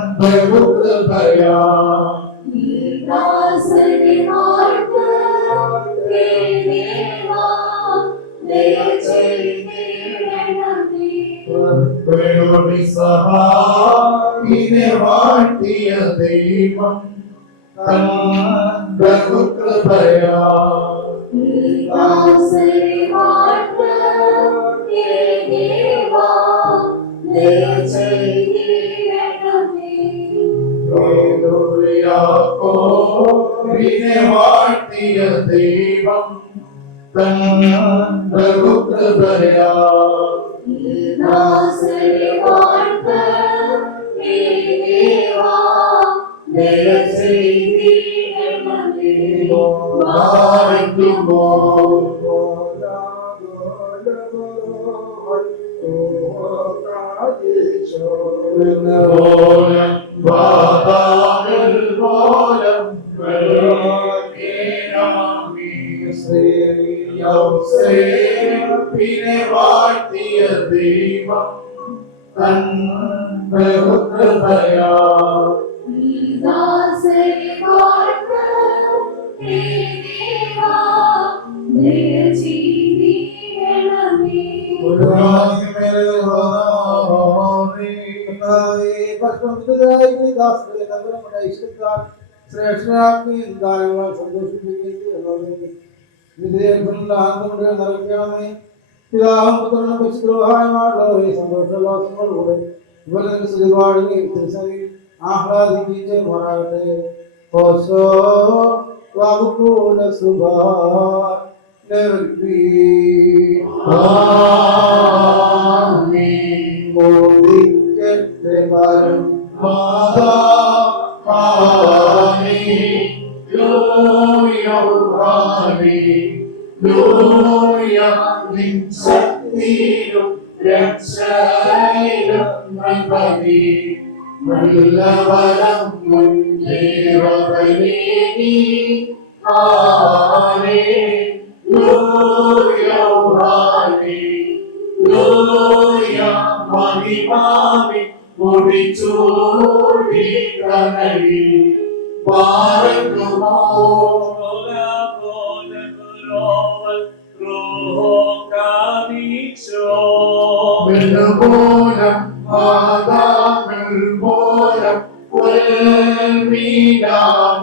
അവരുടെ കൂട്ടത്തിനുകൊണ്ട് വാഴ്ത്തിയ ദൈവം കൃപയാ വാഴ്ത്തിയ ദൈവം കൃപയാ വാഴ്ത്തിയ ദൈവം കൃപയാ വാഴ്ത്തിയ ദൈവം കൃപയാ വാഴ്ത്തിയ ദൈവം കൃപയാ ശ്രേഷ്ഠരാക്കി ദാനങ്ങൾ സന്തോഷിപ്പിക്കുകയും വിധേയങ്ങളുടെ ആനന്ദമുണ്ട് നൽകണമേ. പിതാവും പുത്രനും പരിശുദ്ധവുമായുള്ളവരെ സന്തോഷോല്ലാസങ്ങളോടെ ഇവർ നിന്റെ സ്തുതി പാടുകയും തിരുസന്നിധിയിൽ ആഹ്ലാദിക്കുകയും ചെയ്യുമാറാകട്ടെ. ഓശോ വാക്കുകൂല മോദിക്കട്ടെ പരം മാതാ ശക്തിയിലും രക്ഷയിലും നന്ദി നല്ലവരം മുൻപേവനീ ആരേ ലോയ മഹിമാവി മുടിച്ചൂടി കനലി പാരക്കുമോ മൂലം ആദാമിൽ മൂലം മീനാമി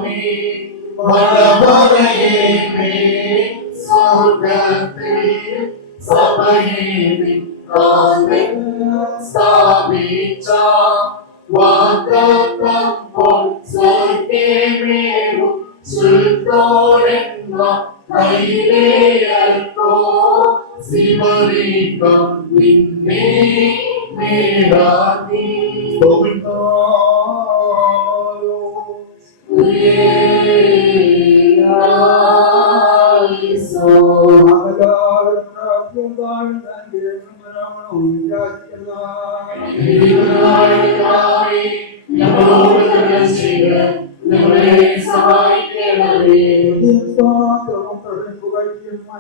മഴമറയേമേ സ്വർഗ്ഗത്തിൽ സഭയെ കാവൽ സ്ഥാപിച്ച വാഗ്ദത്തം പോൽ സ്വർഗ്ഗമേറും ശുദ്ധോരെന്ന കൈലേയർക്കോ സിമറിക്കം നിന്നെ നേടാതി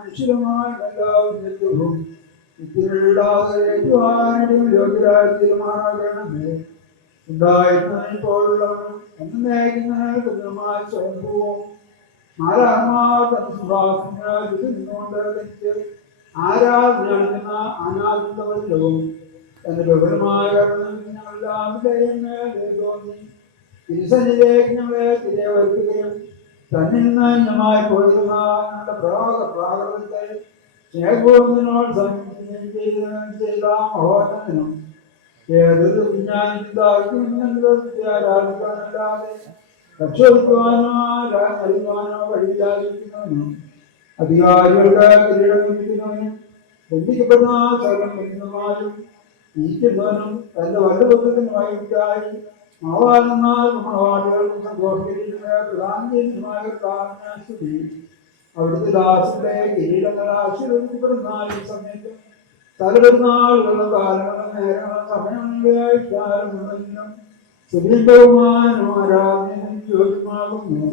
മനുഷ്യരുമായി എല്ലാവരും യോഗ്യരായ തീരുമാനമേ ഉണ്ടായിട്ടുള്ളവരും എന്നേക്കുന്നതുമായ സ്വയംഭൂവും ആരാധനകൊണ്ട് ആരാധന അനാഥവും എന്റെ വിവരമായ ഞങ്ങളെല്ലാം തോന്നി തിരുസന്നിധിയിലേക്ക് ഞങ്ങളെ തിരികെ വരുത്തുകയും തന്നിൽ നിന്നമായി പോയിരുന്ന ഞങ്ങളുടെ പ്രാകൃതത്തെ സ്നേഹപൂർവ്വത്തിനോട് സമീപിക്കുകയും ചെയ്ത മഹോന്നതനും ഏതൊരു വിജ്ഞാനത്തിൽ ആരാധിക്കാനല്ലാതെ രക്ഷോദിക്കുവാനോ നൽകുവാനോ വഴിയില്ലാതിരിക്കുന്നവനും അധികാരികളുടെ കിരീടം ലഭിക്കുന്നവനും ബന്ധിക്കപ്പെടുന്ന സ്ഥലം വരുന്നതുമായും ഇരിക്കുന്നവനും തന്റെ വല്ലബന്ധത്തിന് വൈകിട്ടായി മാവാനെന്നാൽ മണവാളികൾക്കും സന്തോഷിക്കുന്ന പ്രധാനമായ സ്തുതി അവിടുത്തെ ദാസന്റെ കിരീടങ്ങൾ ആശീർവദിക്കപ്പെടുന്ന ഈ സമയത്ത് തലപെരുന്നാളുകളും കാലങ്ങളും നേരങ്ങളും സമയങ്ങളിലും സുഖം ബഹുമാനവും ആരാധനയും യോഗ്യമാകുന്നു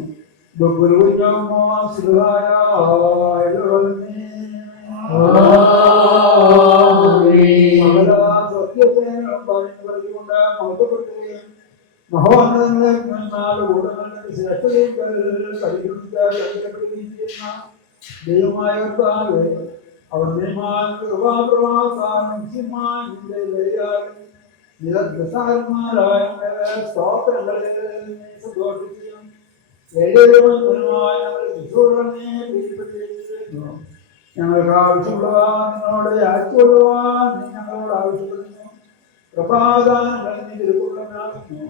ബഹുരൂപമോ സത്യസേനകളും പറഞ്ഞുകൊണ്ട് മഹത്വപ്പെടുത്തുകയും മഹോന്നതങ്ങളെ കൂടങ്ങളുടെ ശ്രേഷ്ഠതയും പരിഗണിക്കപ്പെടുകയും ചെയ്യുന്ന ദൈവമായ കർത്താവേ അവന്റെ നിരന്തസാരന്മാരായ സ്തോത്രങ്ങളെ സന്തോഷിക്കുകയും ഞങ്ങൾക്ക് ആവശ്യമുള്ളവ നിങ്ങളോട് അയച്ചുകൊള്ളുവാൻ ഞങ്ങളോട് ആവശ്യപ്പെടുന്നു പ്രഭാതാനങ്ങൾ നീ തിരുക്കൊള്ളുന്നാകുന്നു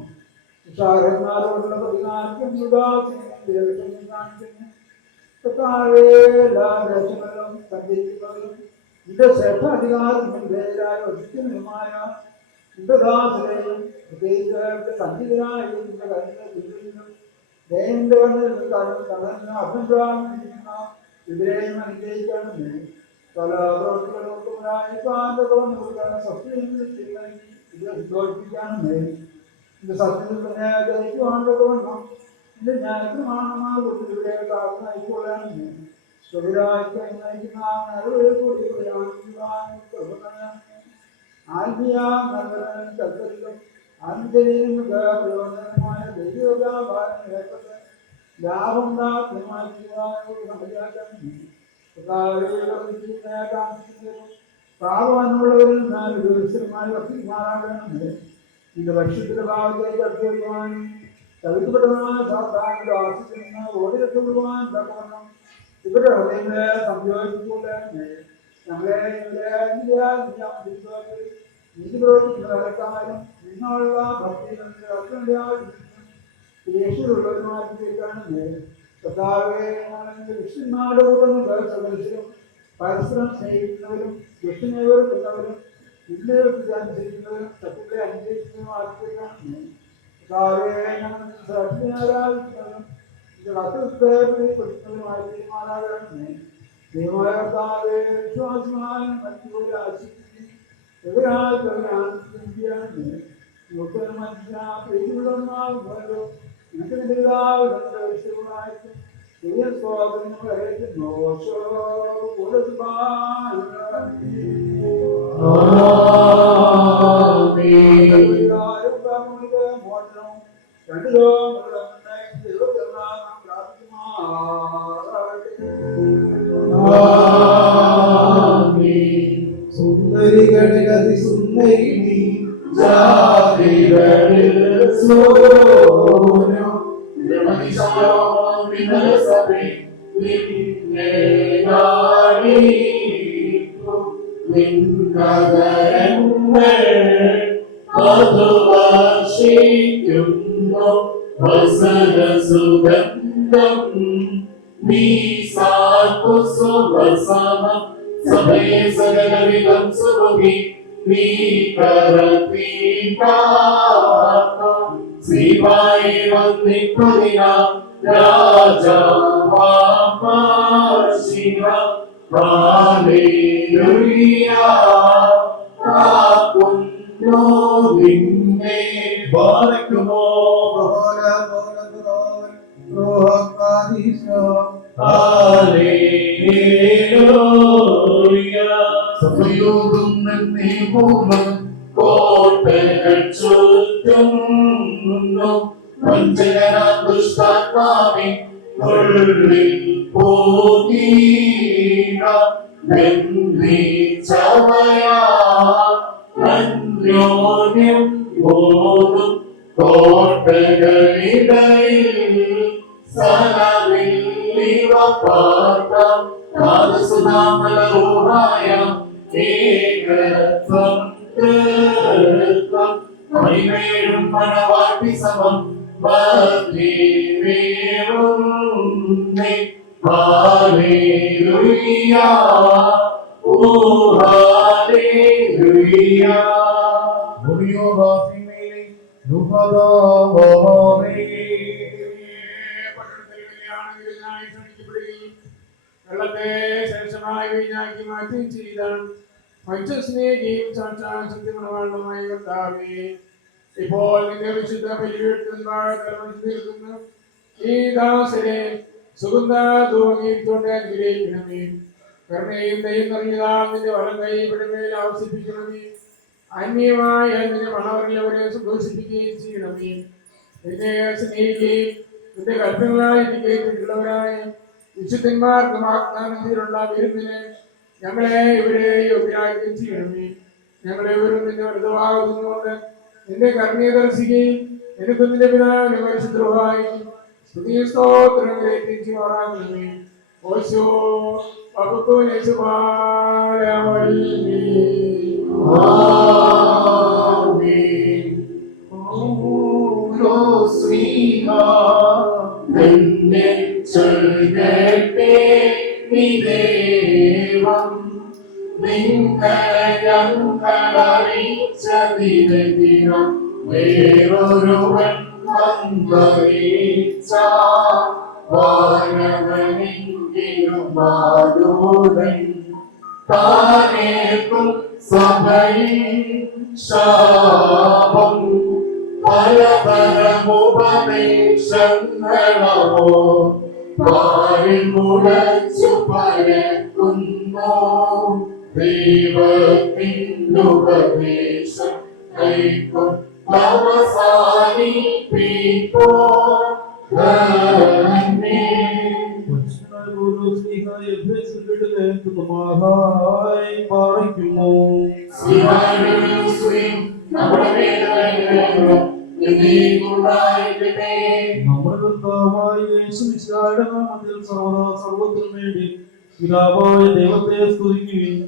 വിശാഖന്മാരോടുള്ള പ്രതികാരക്കും കാണിക്കുന്നു എല്ലാ ദേശങ്ങളിലും സഞ്ചരിക്കുന്നവരും നിന്റെ ശ്രേഷ്ഠാധികാരത്തിനെതിരായ വസിക്കുന്നതുമായ നിന്റെ ദാസരെയും പ്രത്യേകിച്ച് സഞ്ചിതരായ നിന്റെ കരുതലും ദൈവന്റെ അഭിപ്രായമിരിക്കുന്ന ഇവരെയും അനുഗ്രഹിക്കണമെന്ന് പല പ്രവർത്തികളും ഇത് സന്തോഷിപ്പിക്കാനുമേ ഇത് സത്യത്തിൽ തന്നെ ഗ്രഹിക്കുവാണ്ടതുകൊണ്ടും ഇത് ന്യായപ്രമാണമായ ഇവിടെ നയിക്കൊള്ളാനും സ്വരാജ്യം ആത്മീയ നഗരം ചത്തരിലും പ്രയോജനമായ ദൈവവ്യാപാരം ഏർപ്പെട്ട് ലാഭം പാപമുള്ളവരിൽ ഞാൻ വികസിതമായി വർത്തിക്കുമാറാകണമെന്ന് ഇത് ഭക്ഷ്യത്തിന്റെ ഭാഗത്തേക്ക് അഭ്യർത്ഥിക്കുവാനും ചവിട്ടപ്പെട്ടവനായ സാധാരണ ആശിക്കുന്ന ഓടിരക്ഷപ്പെടുവാൻ തക്കവണ്ണം ഇവരുടെ ഹൃദയങ്ങളെ സംയോജിച്ചുകൊണ്ട് ഞങ്ങളെ നീതി പ്രവർത്തിക്കുന്നവരെക്കാളും നിന്നുള്ള ഭക്തിയുള്ളവരുമായിട്ടാണ് കർത്താവേ വിഷ്ണുമാരുടെ കൂട്ടം പരസ്പരം സ്നേഹിക്കുന്നവരും വിഷ്ണുനെ വെറുക്കുന്നവരും ഇന്നേക്ക് അനുസരിക്കുന്നവരും സത്യത്തെ അനുസരിക്കുന്നതും ആക്കിയിട്ടാണ് ആരാധിക്കുന്നവരും പഠിക്കുന്നതുമായി തീരുമാനാകണമേ ദൈവമായ കർത്താവേ വിശ്വാസമായ മറ്റുപോലെ ആശിക്കുകയും എതിരാണ് നൂതന മനുഷ്യനാകുമല്ലോ നിനക്ക് വിഷയമായിട്ട് സുന്ദരികളിൽ സുന്ദരി ജാതികളിൽ സോനോ സഭേ നിന്നെ നാടിക്കും നിന്നകരങ്ങൾ മധുവർഷിക്കുന്നു വസനസുഗന്ധം നീ സാകുസുവസമം സഭയെ സകലവിധം സുമുഖി നീ കരത്തീകാം ശ്രീവായി വന്നിപ്പതിന രാജാവാശിക ഹാലേലൂയ കാക്കുന്നു നിന്നെ ബാരക്കുമോ ഹാലേലൂയ സഭയോടും നന്ദി പൂർണ്ണം കോട്ടകൾ ചുറ്റുന്നു വഞ്ചകനാ ദുഷ്ടാത്മാവേ ഉള്ളിൽ പോകീക ചവയാ അന്യോന്യം ഓടും കോട്ടകളിടയിൽ സനവില്ലിവ പാർക്കാം നാദസുധാമലൂഹായ ഏകത്വം തൃത്വം മണിമേഴും മണവാട്ടി സമം ഭക്തിവേവും ഹല്ലേലൂയ ഓ ഹല്ലേലൂയ മുറിയോ ബാസിമേലി നുഹദാവേ വെള്ളത്തെ ശേഷമായി വീഞ്ഞാക്കി മാറ്റി ചെയ്ത മറ്റു സ്നേഹിയും സാക്ഷാത്മണവാളുമായി കർത്താവേ ഇപ്പോൾ നിന്റെ വിശുദ്ധ പരിവേഷനിൽക്കുന്ന ഈ ദാസരെ സുഗന്ധ തൂങ്ങിക്കൊണ്ട് അനുഗ്രഹിക്കണമേ കരുണയും ദയും നൽകിയതാം നിന്റെ വലം കൈ പിടിമേൽ ആവശ്യിപ്പിക്കണമേ അന്യമായ നിന്റെ മണവരിലവരെ സന്തോഷിപ്പിക്കുകയും ചെയ്യണമേ നിന്നെ സ്നേഹിക്കുകയും നിന്റെ കൽപ്പനകളായി കേട്ടിട്ടുള്ളവരായ വിശുദ്ധന്മാർക്ക് വാഗ്ദാനത്തിലുള്ള വിരുന്നിന് ഞങ്ങളെ ഇവരെ യോഗ്യരാക്കുകയും ചെയ്യണമേ ഞങ്ങളെ ഇവരും നിന്റെ വലുതുമാകുന്നതുകൊണ്ട് നിന്റെ കരുണയെ ദർശിക്കുകയും എനിക്ക് നിന്റെ പിതാവിനെ പരിശുദ്ധമായി സ്തുതിയും സ്തോത്രങ്ങളെ തിരിച്ചുമാറാകുന്നേ ഓശോ പകുത്തോനെ വേറൊരുവൻ വന്നറിയിച്ച വാനവനെങ്കിലും മാതൂതൻ താനേക്കും സഭയിൽ ശാപം പലതരമുപദേശങ്ങളോ പാരിൽ മുളച്ചു പരക്കുന്നു ദൈവത്തിനുപദേശം കൈക്കും അവസാനിപ്പിപ്പോ സർവത്തിനും വേണ്ടി പിതാവായ ദൈവത്തെ സ്തുതിക്കുകയും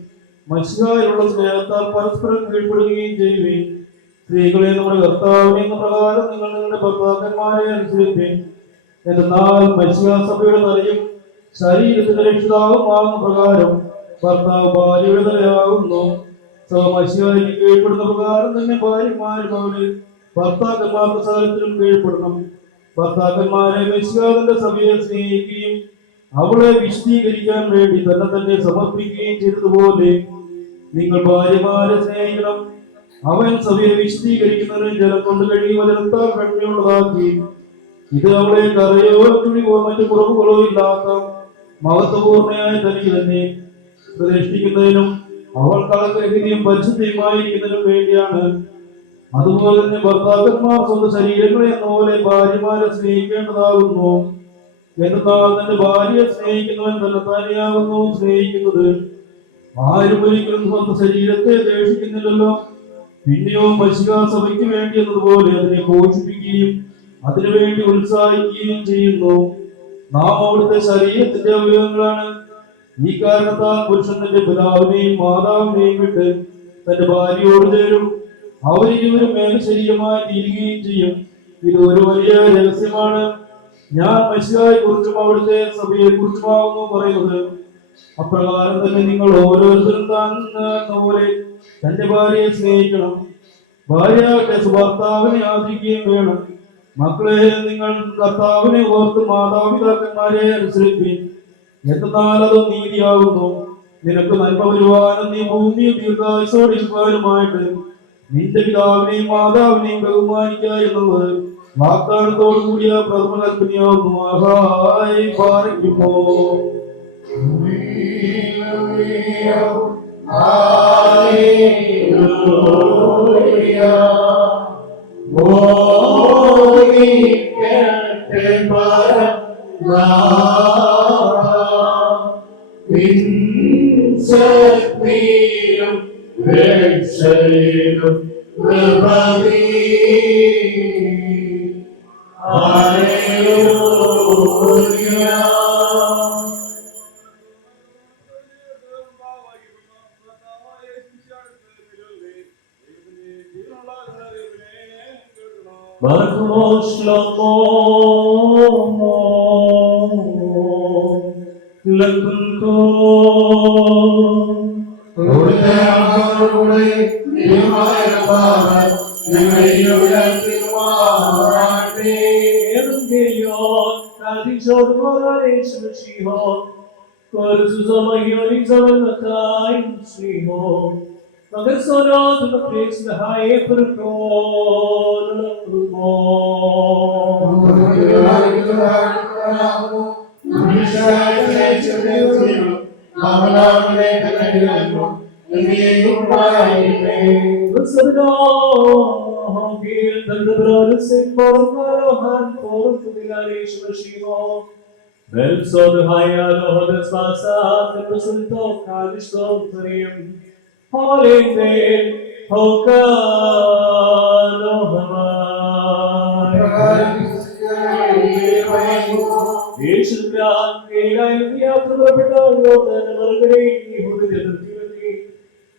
മനുഷ്യരായുള്ള സ്നേഹത്താൽ പരസ്പരം കീഴ്പ്പെടുകയും ചെയ്യുകയും സ്ത്രീകളെ നമ്മുടെ കർത്താവിനെ എന്ന പ്രകാരം നിങ്ങൾ നിങ്ങളുടെ ഭർത്താക്കന്മാരെ അനുസരിപ്പിൻ. എന്നാൽ മനുഷ്യ സഭയുടെ തലയും ശരീരത്തിന്റെ രക്ഷിതാവുമാകുന്ന പ്രകാരം ഭർത്താവ് ഭാര്യയുടെ തലയാകുന്നു. മനുഷ്യർക്ക് കീഴ്പ്പെടുന്ന പ്രകാരം തന്നെ ഭാര്യമാരും അവര് ഭർത്താക്കന്മാർക്ക് സകലത്തിലും കീഴ്പ്പെടണം. ഭർത്താക്കന്മാരെ മനുഷ്യന്റെ സഭയെ സ്നേഹിക്കുകയും അവളെ വിശദീകരിക്കാൻ വേണ്ടി തന്നെ സമർപ്പിക്കുകയും ചെയ്തതുപോലെ നിങ്ങൾ ഭാര്യമാരെ സ്നേഹിക്കണം. അവൻ സഭയെ വിശദീകരിക്കുന്നതിന് ജലം കൊണ്ട് കഴിയുക ജലത്താൽ കണ്ണിയുള്ളതാക്കി ഇത് അവളെ കരയോ ചുഴിവോ മറ്റു കുറവുകളോ ഇല്ലാത്ത മഹത്വപൂർണ്ണയായ തനിക്ക് തന്നെ പ്രതിഷ്ഠിക്കുന്നതിനും അവൾ കളക്കരഹിതയും പരിശുദ്ധിയുമായിരിക്കുന്നതിനും വേണ്ടിയാണ്. അതുപോലെ തന്നെ ഭർത്താക്കന്മാർ സ്വന്തം ശരീരങ്ങളെ എന്ന പോലെ ഭാര്യമാരെ സ്നേഹിക്കേണ്ടതാകുന്നു. എന്നാൽ തന്റെ ഭാര്യയെ സ്നേഹിക്കുന്നവൻ തന്നെ തന്നെയാകുന്നു സ്നേഹിക്കുന്നത്. ആരും ഒരിക്കലും സ്വന്തം ശരീരത്തെ ദ്വേഷിക്കുന്നില്ലല്ലോ. പിന്നെയോ മനുഷ്യ സഭയ്ക്ക് വേണ്ടി എന്നതുപോലെ അതിനെ പോഷിപ്പിക്കുകയും അതിനുവേണ്ടി ഉത്സാഹിക്കുകയും ചെയ്യുന്നു. നാം അവിടുത്തെ ശരീരത്തിന്റെ അവയവങ്ങളാണ്. ഈ കാരണത്താൽ പുരുഷൻ തന്റെ പിതാവിനെയും മാതാവിനെയും വിട്ട് തന്റെ ഭാര്യയോട് ചേരും, അവരിരുവരും മേൽ ശരീരമായി തീരുകയും ചെയ്യും. ഇത് ഒരു വലിയ രഹസ്യമാണ്. ഞാൻ മെശിഹായെ കുറിച്ചും അവിടുത്തെ സഭയെ കുറിച്ചുമാകുന്നു പറയുന്നത്. അപ്രകാരം തന്നെ നിങ്ങൾ ഓരോരുത്തരും താൻ പോലെ തന്റെ ഭാര്യയെ സ്നേഹിക്കണം. ഭാര്യ ഭർത്താവിനെ ആദരിക്കുകയും വേണം. മക്കളെ, നിങ്ങൾ കർത്താവിനെ ഓർത്ത് മാതാപിതാക്കന്മാരെ അനുസരിപ്പിൻ, എന്നാൽ അത് നീതിയാകുന്നു. നിനക്ക് നന്മ വരുവാനും നീ ഭൂമിയിൽ ദീർഘായുസോടിരിക്കാനുമായിട്ട് നിന്റെ പിതാവിനെയും മാതാവിനെയും ബഹുമാനിക്കുക എന്നുള്ളത് വാഗ്ദാനത്തോടു കൂടിയ പ്രഥമ കൽപ്പനയാകുന്നു. ആഹായി പാലിക്കുമോ?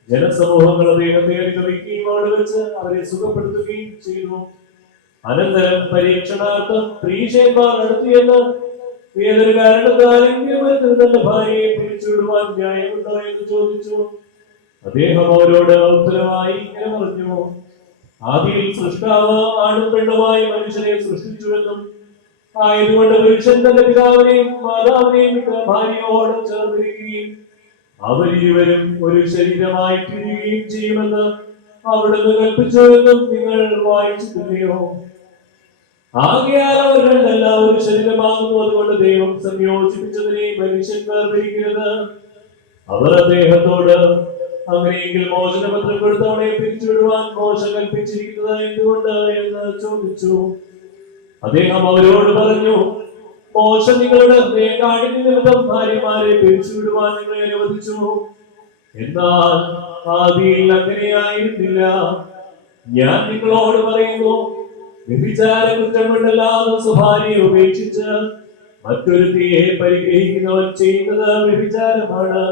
ജനസമൂഹങ്ങൾ അദ്ദേഹത്തെ അനുഗമിക്കുകയും അവിടെ വെച്ച് അവരെ സുഖപ്പെടുത്തുകയും ചെയ്തു. അനന്തരം പരീക്ഷണാർത്ഥം പ്രീഷന്മാർ നടത്തിയെന്ന് ഏതൊരു കാരണത്താലെങ്കിലും തന്റെ ഭാര്യയെ പിരിച്ചുവിടുവാൻ ന്യായമുണ്ടോ എന്ന് ചോദിച്ചു. അദ്ദേഹം അവരോട് ഉത്തരമായി ഇങ്ങനെ പറഞ്ഞു: ആദിയിൽ സൃഷ്ടാവ് ആണും പെണ്ണുമായി മനുഷ്യനെ സൃഷ്ടിച്ചുവെന്നും ആയതുകൊണ്ട് പുരുഷൻ തന്റെ പിതാവിനെയും മാതാവിനെയും വിട്ട് ഭാര്യയോട് ചേർന്നിരിക്കുകയും അവരിരുവരും ഒരു ശരീരമായി തീരുകയും ചെയ്യുമെന്ന് അവിടുന്ന് കൽപ്പിച്ചുവെന്നും നിങ്ങൾ വായിച്ചിട്ടില്ലയോ? ആകയാൽ അവർ രണ്ടല്ല ഒരു ശരീരമാകുന്നു. അതുകൊണ്ട് ദൈവം സംയോജിപ്പിച്ചതിനെ മനുഷ്യൻ വേർതിരിക്കരുത്. അവർ അദ്ദേഹത്തോട് അങ്ങനെയെങ്കിൽ മോചനപത്രം കൊടുത്തവണെ പിരിച്ചുവിടുവാൻ മോശ കൽപ്പിച്ചിരിക്കുന്നത് എന്തുകൊണ്ട് എന്ന് ചോദിച്ചു. അദ്ദേഹം അവരോട് പറഞ്ഞു: മോശ നിങ്ങളുടെ ഹൃദയകാഠിന്യ നിമിത്തം ഭാര്യമാരെ പിരിച്ചുവിടുവാൻ നിങ്ങളെ അനുവദിച്ചു. എന്നാൽ ആദിയിൽ അങ്ങനെയായിരുന്നില്ല. ഞാൻ നിങ്ങളോട് പറയുന്നു, വ്യഭിചാര കുറ്റം കൊണ്ടല്ലാതെ സ്വഭാര്യയെ ഉപേക്ഷിച്ച് മറ്റൊരുത്തിയെ പരിഗ്രഹിക്കുന്നവൻ ചെയ്യുന്നത് വ്യഭിചാരമാണ്.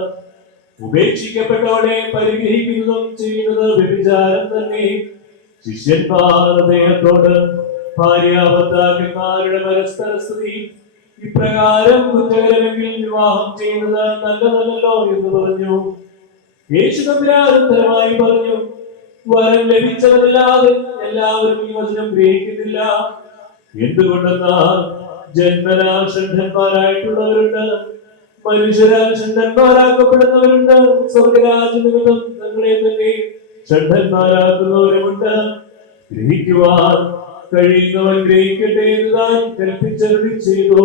ഉപേക്ഷിക്കപ്പെട്ടവനെ പരിഗ്രഹിക്കുന്നതും ചെയ്യുന്നത് വ്യഭിചാരം തന്നെ. ശിഷ്യന്മാർ അദ്ദേഹത്തോട് ഭാര്യാഭർത്താക്കന്മാരുടെ പരസ്പര സ്തുതി ഇപ്രകാരം കുറ്റകരമെങ്കിൽ വിവാഹം ചെയ്യുന്നത് നല്ലതല്ലോ എന്ന് പറഞ്ഞു. യേശു തമ്പുരാൻ ഉത്തരമായി പറഞ്ഞു: വരം ലഭിച്ചവരല്ലാതെ എല്ലാവരും ഈ വചനം ഗ്രഹിക്കുന്നില്ല. എന്തുകൊണ്ടെന്നാൽ ജന്മനാ ഷണ്ഡന്മാരായിട്ടുള്ളവരുണ്ട്, മനുഷ്യരാൽ ഷണ്ഡന്മാരാക്കപ്പെടുന്നവരുണ്ട്, സ്വർഗരാജ്യനിമിത്തം തങ്ങളെ തന്നെ ഷണ്ഡന്മാരാക്കുന്നവരുമുണ്ട്. ഗ്രഹിക്കുവാൻ കഴിയുന്നവൻ ഗ്രഹിക്കട്ടെ എന്ന് താൻ കൽപ്പിച്ചരുളി ചെയ്തു.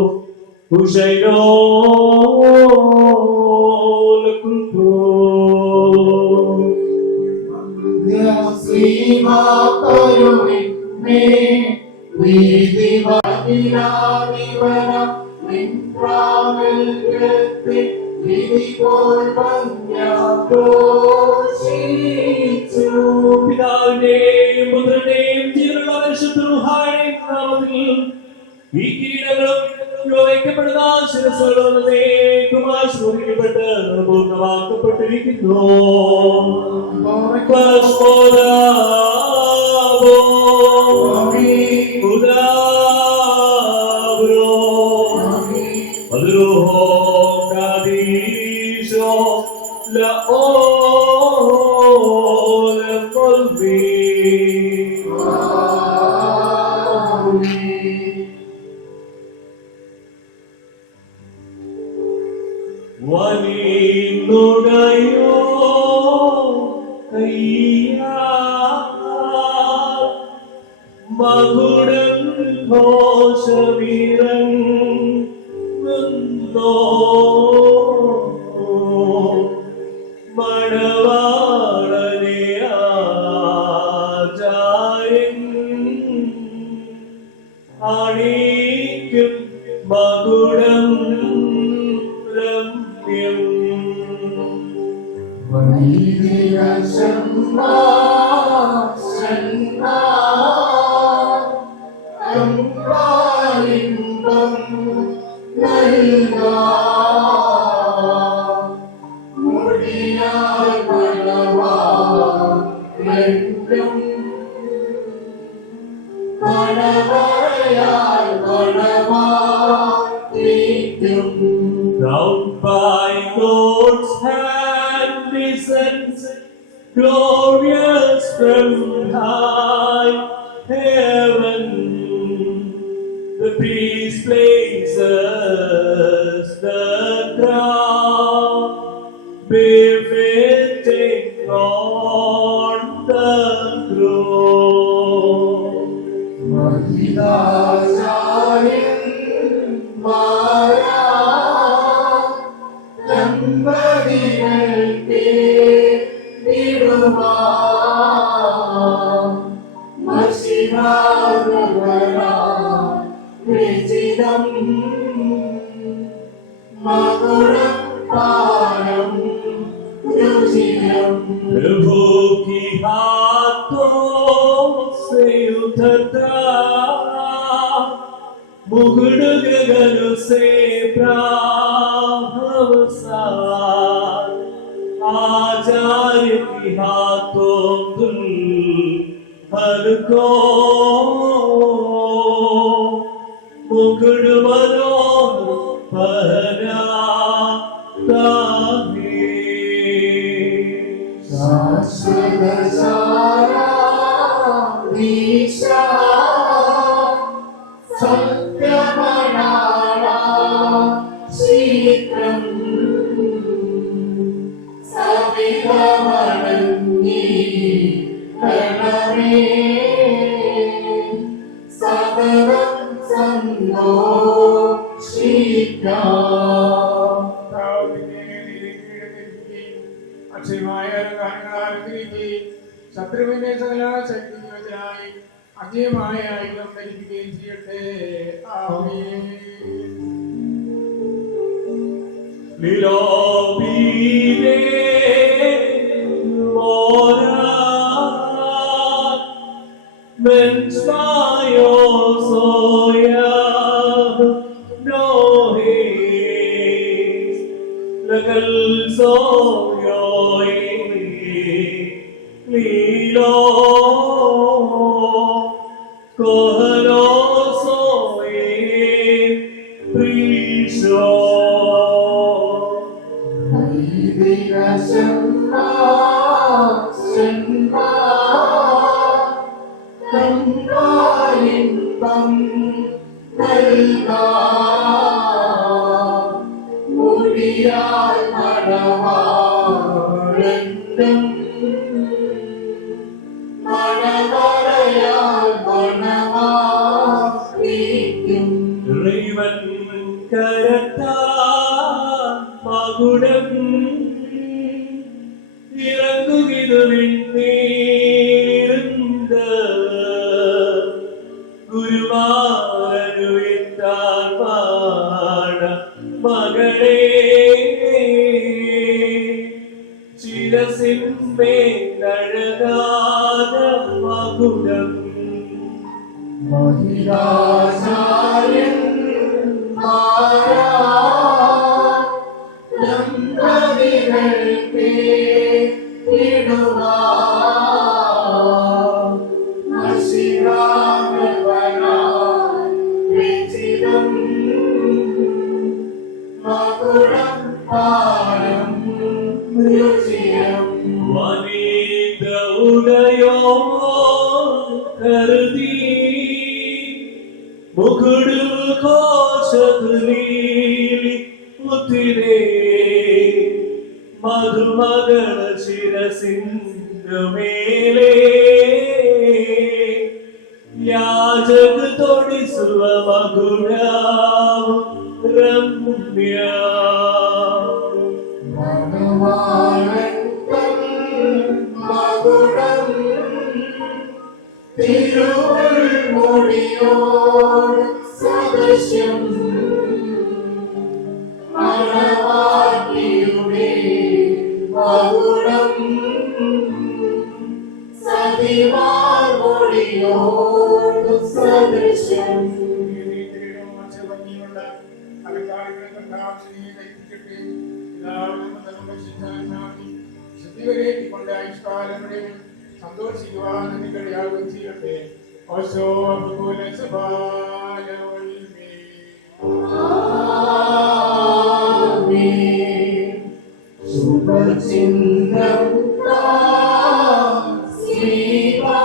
പിതാവിന്റെയും പുത്രന്റെയും ജീവനുള്ള പരിശുദ്ധ റൂഹായുടെയും നാമത്തിൽ ഈ കീടങ്ങളും വയ്ക്കപ്പെടുന്ന ശിരസുകളേക്കും ആശ്രയിക്കപ്പെട്ട് പൂർണ്ണമാക്കപ്പെട്ടിരിക്കുന്നു. വനിന്നുടയോ കയ്യാ മകുടം ഘോഷമിറങ്ങുന്നോ മണവാളനെ ആചാര്യൻ അണിക്കും മകുടം രമ്യം. Crowned by God's hand descends, glorious from high heaven. The priest places the crown befitting on the throne. प्रभु की हाथों से उतरता मुकुट गगन से प्रभावशाल, आचार्य की हाथों दुल्हन को मुकुट मनोहर पहनाता है. അക്ഷയമായ ശത്രുവിന്റെ സകല ശക്തിയായി അജയമായ ആയുധം ധരിക്കുകയും ചെയ്യട്ടെ. ആമേൻ. മഹിരാചാര്യൻ പാരം രുചിരം വനേന്ദ്ര ഉടയോ കരുതി മുകുടു കോശതുലീലി മുത്തിരേ മധുമകള ശിരസിന്ദുമേലേ യാചക തൊടിസുവ മകുടാം രമ്യ മണവാളൻ മകുടം തിരുമുടിയോട് സദൃശ്യം മണവാട്ടിയുടെ മകുടം സതിവാർമുടിയോട് സദൃശ്യം സന്തോഷിക്കുവാൻ നിങ്ങൾക്കിടയാകുകയും ചെയ്യട്ടെ. ഓശോ അനുകൂല സ്വഭാവമേ. ആമേൻ. ശുഭചിന്തം ശ്രീവാ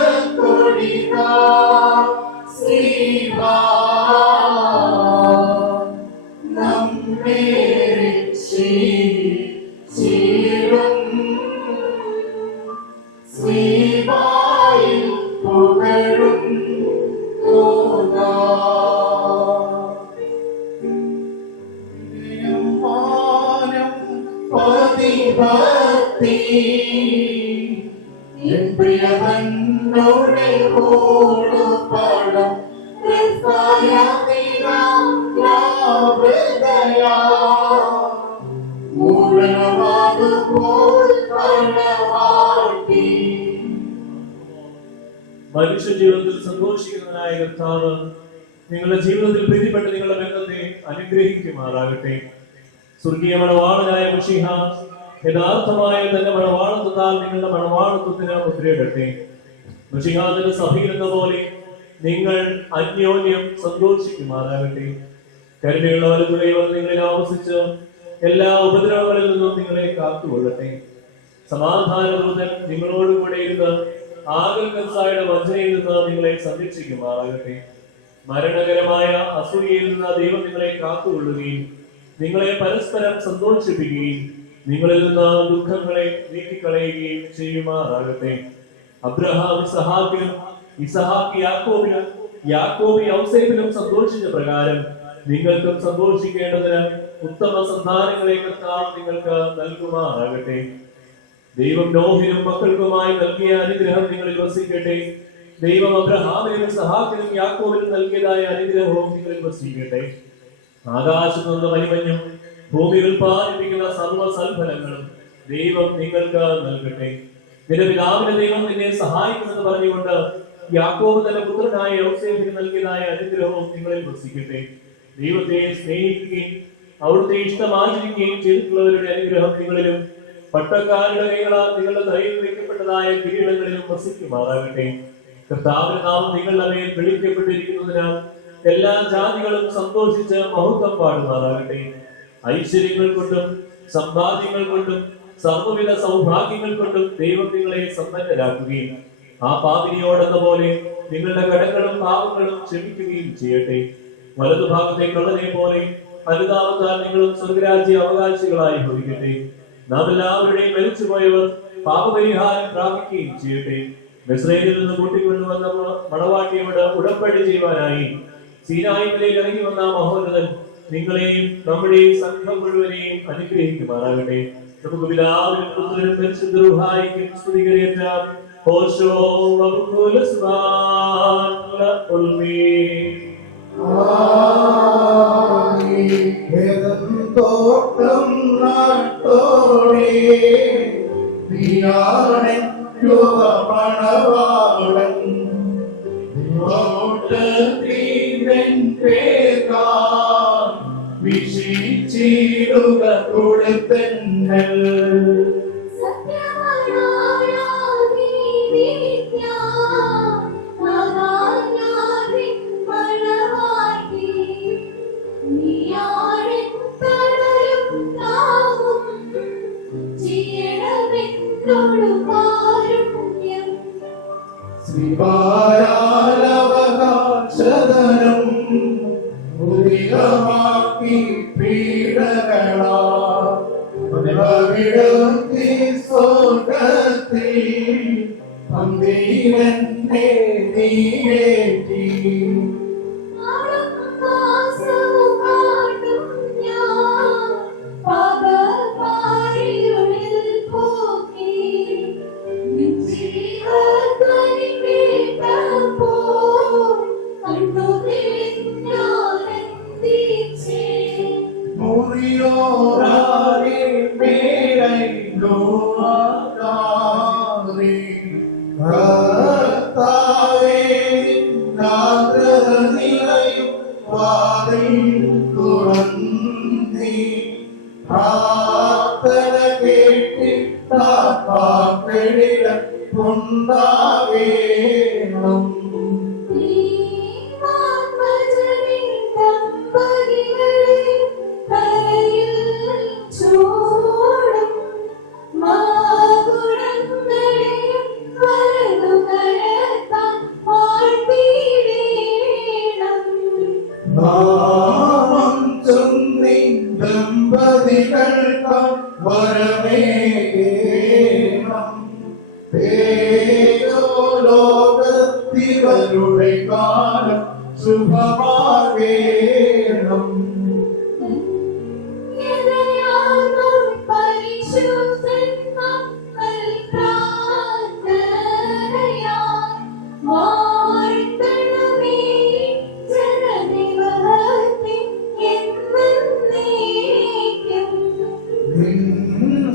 വിജയക്കൊടിതാ ശ്രീവാ നമ്മെ രക്ഷിച്ചിടും ശ്രീവായിൽ പുകഴും പതിഭക്തി എൻ പ്രിയവനോടെ ഓടുപടം മനുഷ്യ ജീവിതത്തിൽ സന്തോഷിക്കുന്നവനായ കർത്താവ് നിങ്ങളുടെ ജീവിതത്തിൽ പ്രീതിപ്പെട്ട് നിങ്ങളുടെ ബന്ധത്തെ അനുഗ്രഹിക്കുമാറാകട്ടെ. സ്വർഗീയ മണവാളനായ മശീഹ യഥാർത്ഥമായ തന്റെ മണവാളത്വത്താൽ നിങ്ങളുടെ മണവാളത്വത്തിന് മുദ്രയിടട്ടെ. മശീഹാന്റെ സഭയിൽ എന്ന പോലെ നിങ്ങൾ അന്യോന്യം സന്തോഷിക്കുമാറാകട്ടെ. കരുണയുള്ള വലുതുടയവർ നിങ്ങളിൽ ആവസിച്ച് എല്ലാ ഉപദ്രവങ്ങളിൽ നിന്നും നിങ്ങളെ കാത്തുകൊള്ളട്ടെ. സമാധാനദൂതൻ നിങ്ങളോടുകൂടെ ഇരുന്ന് ആകൽക്കൻസായുടെ വഞ്ചനയിൽ നിന്ന് നിങ്ങളെ സംരക്ഷിക്കുമാറാകട്ടെ. മരണകരമായ അസൂയയിൽ നിന്ന് ദൈവം നിങ്ങളെ കാത്തുകൊള്ളുകയും നിങ്ങളെ പരസ്പരം സന്തോഷിപ്പിക്കുകയും നിങ്ങളിൽ നിന്ന് ദുഃഖങ്ങളെ നീക്കിക്കളയുകയും ചെയ്യുമാറാകട്ടെ. അബ്രഹാം ഇസഹാക്കിനും ഇസഹാക്ക് യാക്കോബിനും യാക്കോബ് യൗസേപ്പിനും സന്തോഷിച്ച പ്രകാരം നിങ്ങൾക്കും സന്തോഷിക്കേണ്ടതിന് ഉത്തമ സന്താനങ്ങളെ കർത്താവ് നിങ്ങൾക്ക് നൽകുമാറാകട്ടെ. ദൈവം നോഹിനും മക്കൾക്കുമായി നൽകിയ അനുഗ്രഹം നിങ്ങളിൽ വസിക്കട്ടെ. ദൈവം അബ്രഹാമിനും ഇസഹാക്കിനും യാക്കോബിനും നൽകിയതായ അനുഗ്രഹവും നിങ്ങളിൽ വസിക്കട്ടെ. ആകാശത്തു നിന്ന് വലിമഞ്ഞും ഭൂമി ഉൽപ്പാദിപ്പിക്കുന്ന സർവ്വ സൽഫലങ്ങളും ദൈവം നിങ്ങൾക്ക് നൽകട്ടെ. നിന്റെ പിതാവിന്റെ ദൈവം നിന്നെ സഹായിക്കുമെന്ന് പറഞ്ഞുകൊണ്ട് യാക്കോബ് തന്റെ പുത്രനായ യൗസേപ്പിന് നൽകിയതായ അനുഗ്രഹവും നിങ്ങളിൽ വസിക്കട്ടെ. ദൈവത്തെ സ്നേഹിക്കുകയും അവിടുത്തെ ഇഷ്ടം ആചരിക്കുകയും ചെയ്തിട്ടുള്ളവരുടെ അനുഗ്രഹം നിങ്ങളിലും പട്ടക്കാരുടെ കൈകളാൽ നിങ്ങളുടെ തലയിൽ വയ്ക്കപ്പെട്ടതായ കിരീടങ്ങളിലും വസിക്കുമാറാകട്ടെ. കർത്താവിന്റെ നാമം നിങ്ങളുടെ മേൽ വിളിക്കപ്പെട്ടിരിക്കുന്നതിനാൽ എല്ലാ ജാതികളും സന്തോഷിച്ച് മഹത്വം പാടുമാറാകട്ടെ. ഐശ്വര്യങ്ങൾ കൊണ്ടും സമ്പാദ്യങ്ങൾ കൊണ്ടും സർവ്വവിധ സൗഭാഗ്യങ്ങൾ കൊണ്ടും ദൈവം നിങ്ങളെ സമ്പന്നരാക്കുകയും ആ പാപിനിയോടെന്ന പോലെ നിങ്ങളുടെ കടങ്ങളും പാപങ്ങളും ക്ഷമിക്കുകയും ചെയ്യട്ടെ. വലതുഭാഗത്തെ കള്ളനെ പോലെ അനുതാപത്താൽ നിങ്ങളും സ്വർഗരാജ്യ അവകാശികളായി ഭവിക്കട്ടെ. നാം എല്ലാവരുടെയും മരിച്ചുപോയവർ പാപപരിഹാരം പ്രാപിക്കുകയും ചെയ്യട്ടെ. മിസ്രൈമിൽ നിന്ന് കൂട്ടിക്കൊണ്ടുവന്ന മണവാട്ടിയോട് ഉടമ്പടി ചെയ്യുവാനായി സീനായിലേക്ക് ഇറങ്ങി വന്ന മഹോന്നതൻ നിങ്ങളെയും നമ്മുടെയും സംഘം മുഴുവനെയും അനുഗ്രഹിക്കുമാറാകട്ടെ. നമുക്ക് പിതാവിനും പുത്രനും പരിശുദ്ധ റൂഹായിക്കും സ്തുതി കരയേറ്റാം. ഓശോ വബുകുല സുബ്ഹാന ഉൽമീൻ. തോട്ടം നാട്ടോടെ യുവമണവാളൻ വിശിച്ചിടുക കൊടുത്തങ്ങൾ അധികമാക്കി പീഡകളാ പതിവിടത്തി സ്വർഗത്തിൽ പന്തിരന്നെ നീയേറ്റി മുറിയോരാരി മേലോ കർത്താവേ നിറയും വാതിൽ തുറന്നീ പ്രാർത്ഥന കേട്ടിട്ടാപ്പാക്കളിടം കൊണ്ടാവേണം നാമം ചൊല്ലി ദമ്പതികൾക്ക് വരമേകേണം ലോകത്തിവരുടെ കാലം ശുഭമാകേണം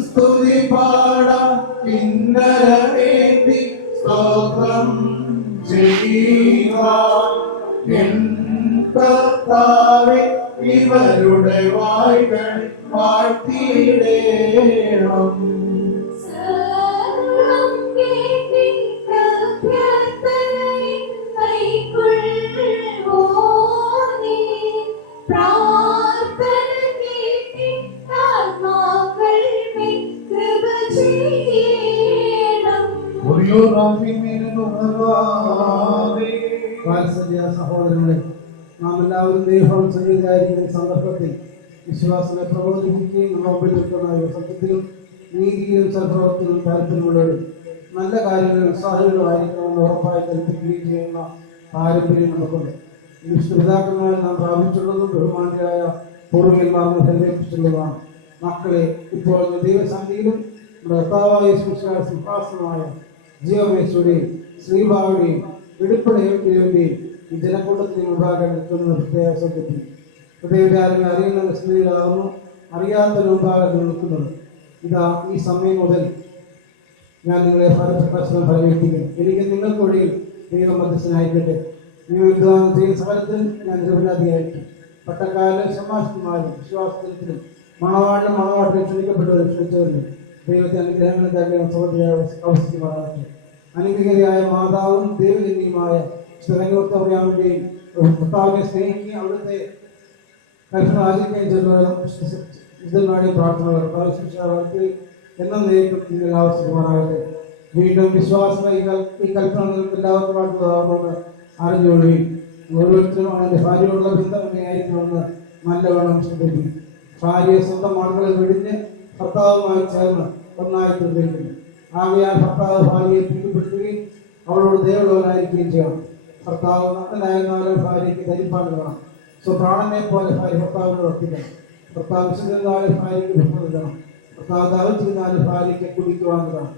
സ്തുതി പാടാം കിന്നരമേന്തി സ്തോത്രം ചെയ്യുവാൻ എൻ കർത്താവേ ഇവരുടെ വായ്കൾ വാഴ്ത്തിയിടേണം വാത്സല്യ സഹോദരങ്ങളെ, നാം എല്ലാവരും ദൈവം സന്നിധിയായിരിക്കുന്ന സന്ദർഭത്തിൽ വിശ്വാസത്തെ പ്രബോധിപ്പിക്കുകയും മുമ്പിൽ നിൽക്കുന്ന സത്യത്തിലും നീതിയിലും സൽപ്രവർത്തിയിലും താല്പര്യമുള്ളവരും നല്ല കാര്യങ്ങളിൽ ഉത്സാഹികളുമായിരിക്കണമെന്ന് ഉറപ്പായി കൽപ്പിക്കുകയും ചെയ്യുന്ന പാരമ്പര്യം നമുക്കുണ്ട്. ഈ പിതാക്കന്മാരെ നാം പ്രാപിച്ചുള്ളതും ബഹുമാനിയായ പൂർവികന്മാർ പരിവേൽപ്പിച്ചുള്ളതാണ്. മക്കളെ, ഇപ്പോൾ ദൈവസന്നിധിയിലും കർത്താവായ സിംഹാസനമായ ജീവമേശ്വരുടെയും ശ്രീഭാവിയുടെയും വെളിപ്പടയുടെയും ഈ ജനക്കൂട്ടത്തിന് മുമ്പാകെ നിൽക്കുന്ന പ്രത്യേക ശ്രദ്ധിക്കും. ഹൃദയവിചാരങ്ങൾ അറിയുന്ന സ്ത്രീകളാകുന്നു, അറിയാത്ത മുമ്പാകെ നിൽക്കുന്നത്. ഇതാ ഈ സമയം മുതൽ ഞാൻ നിങ്ങളെ ഫലപ്രശ്നം ഫലമേൽപ്പിക്കും. എനിക്ക് നിങ്ങൾക്ക് വഴിയിൽ ദൈവം മധ്യസ്ഥനായിക്കട്ടെ. നിങ്ങൾ വിദ്വാനം ചെയ്യുന്ന സ്ഥലത്തിൽ ഞാൻ നിരപരാധിയായിരിക്കും. പട്ടക്കാരിലും സമാഷ്ടമാരും വിശ്വാസത്തിലും മണവാളിലും മണവാട്ടിലും ക്ഷണിക്കപ്പെട്ടവരും ക്ഷണിച്ചവരിലും ദൈവത്തെ അനുഗ്രഹങ്ങളിലേക്ക് അവസ്ഥിക്കുമാറാകട്ടെ. അനുഗ്രഹീതയായ മാതാവും ദൈവജന്യയുമായ ശിവനോർത്തറിയാവുകയും ഭർത്താവിനെ സ്നേഹിക്കുകയും അവിടുത്തെ കൽപ്പന ആചരിക്കുകയും ചെയ്യുന്നവരും പ്രാർത്ഥനകൾ എന്നേക്കും നിങ്ങൾ ആവശ്യമാറാകട്ടെ. വീണ്ടും വിശ്വാസം ഈ കൽപ്പന നിങ്ങൾക്ക് എല്ലാവർക്കും ആയിട്ടുള്ളതാകുമെന്ന് അറിഞ്ഞുകൊള്ളുകയും ഓരോരുത്തരും അവന്റെ ഭാര്യയോടുള്ള ബന്ധം എങ്ങനെയായിരിക്കുമെന്ന് നല്ലവണ്ണം ശ്രദ്ധിക്കും. ഭാര്യയെ സ്വന്തം ആളുകളെ വെടിഞ്ഞ് ഭർത്താവുമായി ചേർന്ന് ഒന്നായി തീർന്നിരിക്കുന്നു. ആകയാൽ ഭർത്താവ് ഭാര്യയെ പ്രീതിപ്പെടുത്തുകയും അവളോട് ദയവുള്ളവനായിരിക്കുകയും ചെയ്യണം. ഭർത്താവ് നല്ലനായിരുന്നാലും ഭാര്യയ്ക്ക് ധരിപ്പാൻ വേണം. സ്വപ്രാണനെ പോലെ ഭാര്യ ഭർത്താവിനോട് വർത്തിക്കണം. ഭർത്താവ് വിശുദ്ധനാലും ഭാര്യയ്ക്ക് ഭക്ഷണം നൽകണം. ഭർത്താവ് ദാഹിച്ചിരുന്നാലും ഭാര്യയ്ക്ക് കുടിക്കുവാൻ വേണം.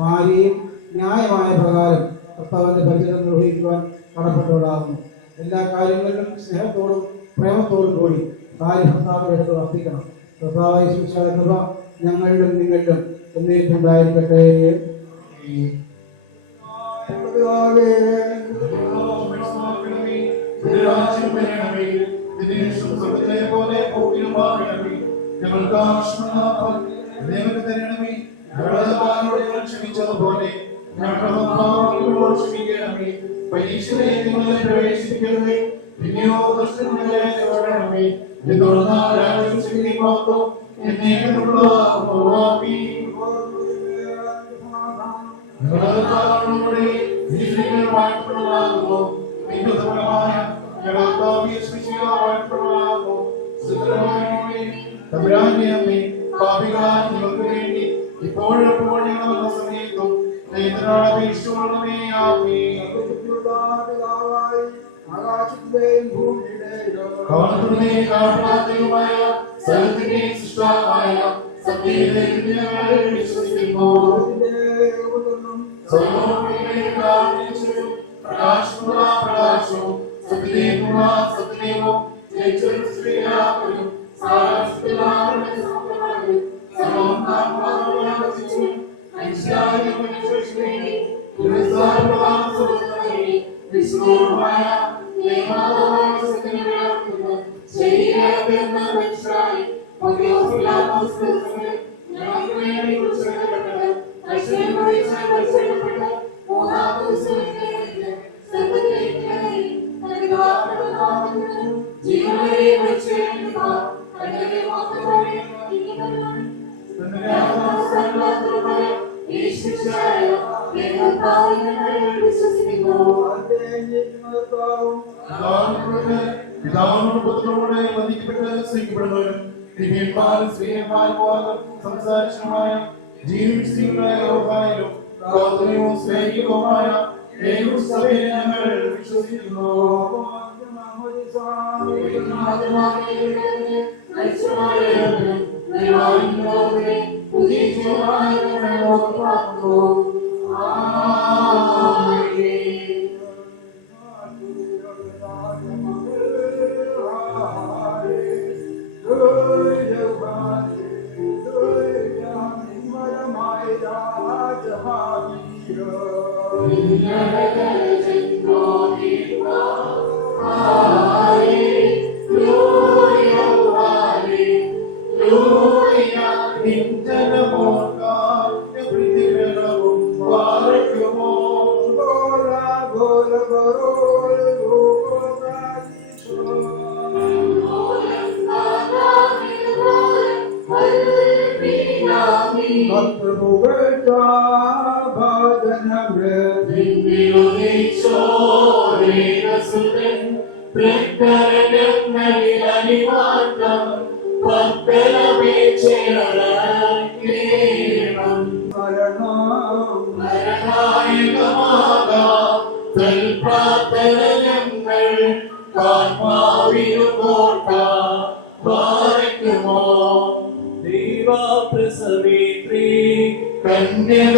ഭാര്യയും ന്യായമായ പ്രകാരം ഭർത്താവിന്റെ ഭജനം നിർവഹിക്കുവാൻ കടപ്പെട്ടവരാകുന്നു. എല്ലാ കാര്യങ്ങളിലും സ്നേഹത്തോടും പ്രേമത്തോടും കൂടി ഭാര്യ ഭർത്താവിന്റെ അടുത്ത് വർത്തിക്കണം. ഭർത്താവായ കൃപ ഞങ്ങളിലും നിങ്ങളിലും എന്നേക്കുണ്ടായിരിക്കട്ടെ. ഞങ്ങൾക്ക് ക്ഷമിച്ചതുപോലെ ഞങ്ങളുടെ ക്ഷമിക്കണമേ. പരീക്ഷയിലേക്ക് ഞങ്ങളെ പ്രവേശിപ്പിക്കണമേ. പിന്നെയോ ദുഷ്ടങ്ങളെ ചോടണമേ. ആകാശത്തിന്റെയും ഭൂമിയുടെയും പിതാവിനോട് പുത്രനോട് വന്ദിക്കപ്പെട്ട് സ്നേഹിക്കപ്പെടുന്നവരും സംസാരിച്ചതുമായ ജീവിതത്തിലും പ്രാർത്ഥനയും സ്നേഹികവുമായ സഭയെ ഞങ്ങൾ വിശ്വസിക്കുന്നു.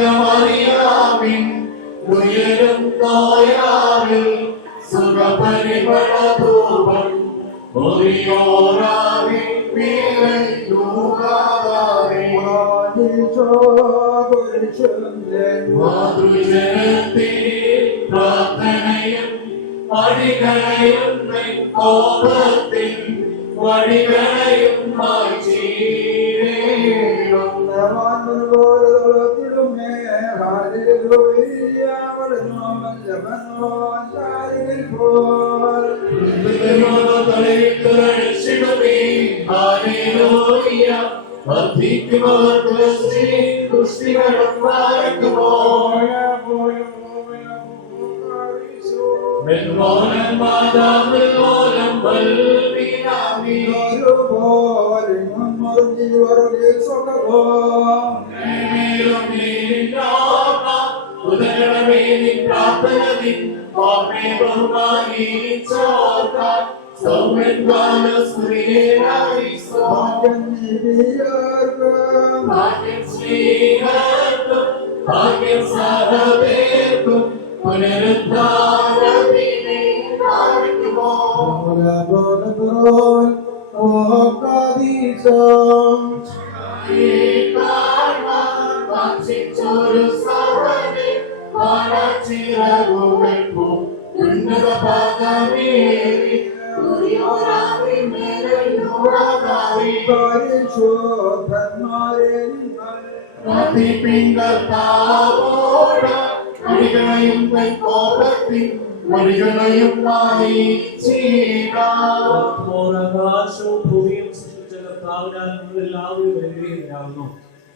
കന്യകമറിയാമിൻ ഉയരും തായാറിൽ സുഖപരിമളധൂപം ഒറിയോരാവിൻ വീരൂകാതാരേ മാതൃജനത്തിൽ പ്രാർത്ഥനയും അടികളയും കോപത്തിൽ വടികളയും മാറ്റീരേണം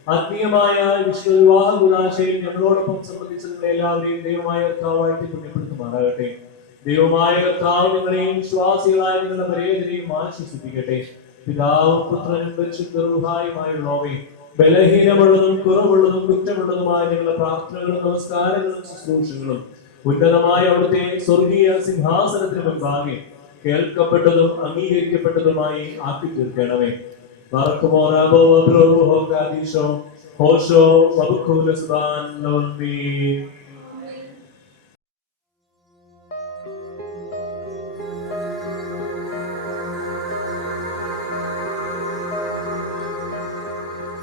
ആത്മീയമായ വിശ്വവിവാഹ കൂടാശയിൽ ഞങ്ങളോടൊപ്പം സംബന്ധിച്ചതിനെ എല്ലാവരെയും ദൈവമായ കർത്താവായിട്ട് പുണ്യപ്പെടുത്തുമാറാകട്ടെ. ദൈവമായ കർത്താവ് നിങ്ങളെയും വിശ്വാസികളായ നിങ്ങളുടെ പരേതരെയും ആശ്വസിപ്പിക്കട്ടെ. പിതാവും പുത്രനും പരിശുദ്ധ റൂഹായുമായുള്ളവേ, ബലഹീനമുള്ളതും കുറവുള്ളതും കുറ്റമുള്ളതുമായ നിങ്ങളുടെ പ്രാർത്ഥനകളും നമസ്കാരങ്ങളും ശുശ്രൂഷകളും ഉന്നതമായ അവിടുത്തെ സ്വർഗീയ സിംഹാസനത്തിന് മുൻപാകെ കേൾക്കപ്പെട്ടതും അംഗീകരിക്കപ്പെട്ടതുമായി ആക്കി തീർക്കണമേ.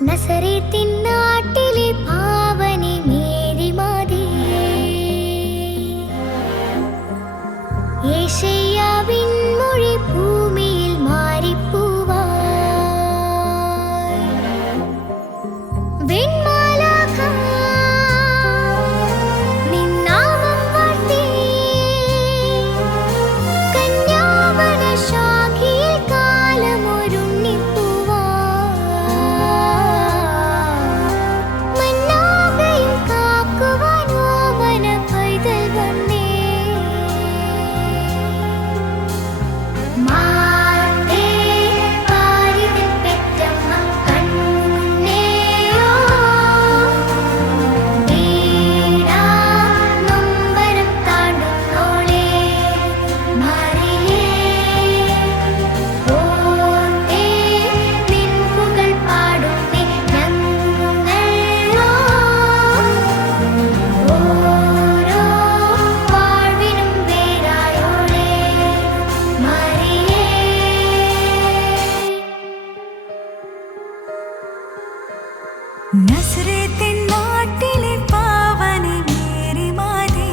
നസറേത്തിൻ നാട്ടിലെ പാവനി മേരി മാതേ, യേശയ്യാവിൻ മൊഴി ഭൂമിയിൽ മാറിപ്പൂവായി. വെൺമാലാഖ നിൻ നാമം വാഴ്ത്തി, കന്യാവന ശാഖയിൽ കാലമൊരുണ്ണിപ്പൂവായി. മന്നാകയും കാക്കുവാൻ ഓമന പൈതൽ വന്നേ. മാതേ പാരിതിൽ പെറ്റമ്മ കണ്ണേയോ, ഈടാ നൊമ്പരം താണ്ടുന്നോളേ മറിയേ. ഓർത്തേ നിൻ പുകഴ് പാടുന്നേ ഞങ്ങളോ, ഓരോ വാഴ്വിനും വേരായോളേ മറിയേ. നസറേത്തിൻ നാട്ടിലെ പാവനി മേരി മാതേ,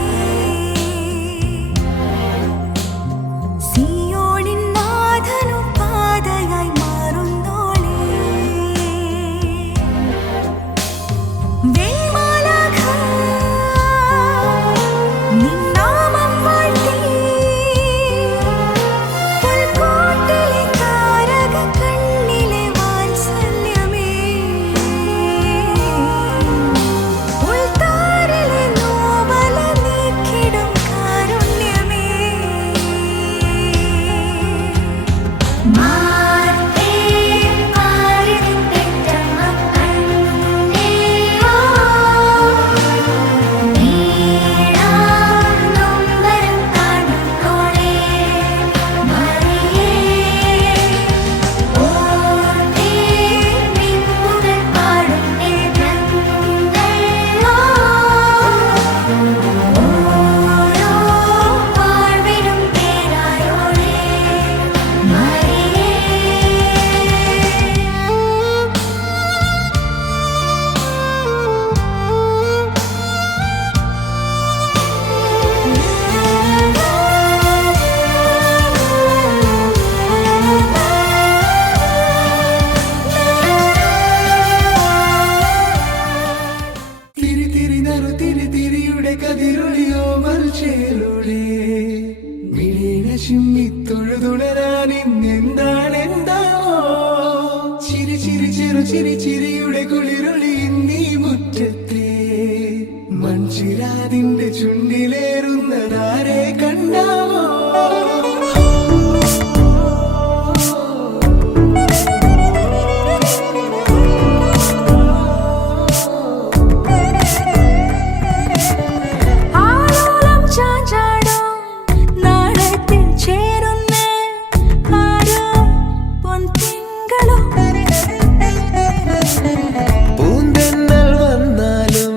സിയോനിൻ നാഥനു പാതയായി മാറുന്നോളേ. വെൺമാലാഖ നിൻ നാമം വാഴ്ത്തി, പുൽക്കൂട്ടിലെ താരക കണ്ണിലെ വാത്സല്യമേ. ഉൾത്താരിലെ നോവല നീക്കിടും കാരുണ്യമേ. മാതേ പാരിതിൽ പെറ്റമ്മ കണ്ണേയോ, ഈടാ നൊമ്പരം താണ്ടുന്നോളേ മറിയേ. ഓർത്തേ നിൻ പുകഴ് പാടുന്നേ ഞങ്ങളോ, ഓരോ വാഴ്വിനും പേരായോളേ മറിയേ. തിരി തിരി നറു തിരി തിരിയുടെ കതിരൊളിയോ മൽച്ചേലൂടെ മിഴീണ ചിമ്മി തൊഴുതുണരാൻ ഇന്നെന്താണ് എന്താവോ. ചിരി ചിരി ചെറു ചിരി ചിരിയുടെ കുളിരൊളി നീ മുറ്റത്തെ മൺചിരാതിന്റെ ചുണ്ടിലേറുന്നതാരെ കണ്ടാവോ. ആലോലം ചാഞ്ചാടോ നാടത്തിൽ ചേരുന്നേ ആരോ പൊൻതിങ്കളോ. പൂന്തെന്നൽ വന്നാലും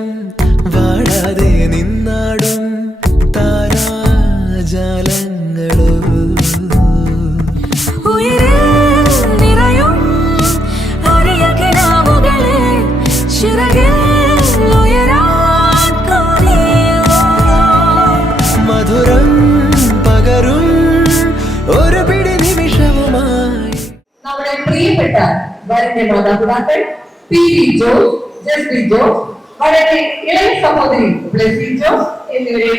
വാടാതെ നിന്നാടും താരാജാലങ്ങളോ. ഉയരിൽ നിറയും അരിയ കിനാവുകളെ ചിറകിൽ ഉയരാൻ തോന്നിയോ. മധുരം പകരും ഒരു പിടി നിമിഷവുമായി. നമ്മുടെ പ്രിയപ്പെട്ട വരന്റെ മാതാപിതാക്കൾ പി വി ജോസ്, ജസ്റ്റിൻ ജോസ്, വളരെ ഇളയ സഹോദരി ബ്ലെസ്സി ജോസ് എന്നിവരെ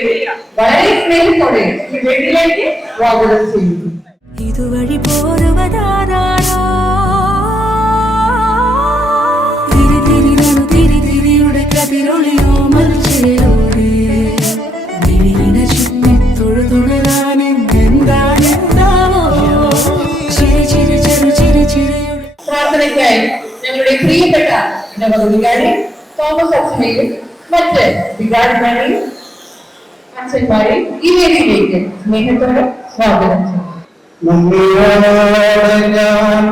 വളരെ സ്നേഹത്തോടെ ഈ വീട്ടിലേക്ക് സ്വാഗതം ചെയ്യുന്നു. ഇതുവഴി പോരുവതാരോ, തിരി തിരി നറു തിരി തിരിയുടെ കതിരൊളിയോ മൽച്ചേലൂടെ മിഴിയിണ ചിമ്മി തൊഴുതുണരാൻ പ്രാർത്ഥനയ്ക്കായി ഞങ്ങളുടെ പ്രിയപ്പെട്ട നവവികാരി തോമസ് അച്ഛനെയും മറ്റ് വികാരിമാരെയും അച്ഛന്മാരെയും ഈ വേദിയിലേക്ക് സ്നേഹത്തോടെ സ്വാഗതം ചെയ്യുന്നു. നന്ദിയോടെ ഞാൻ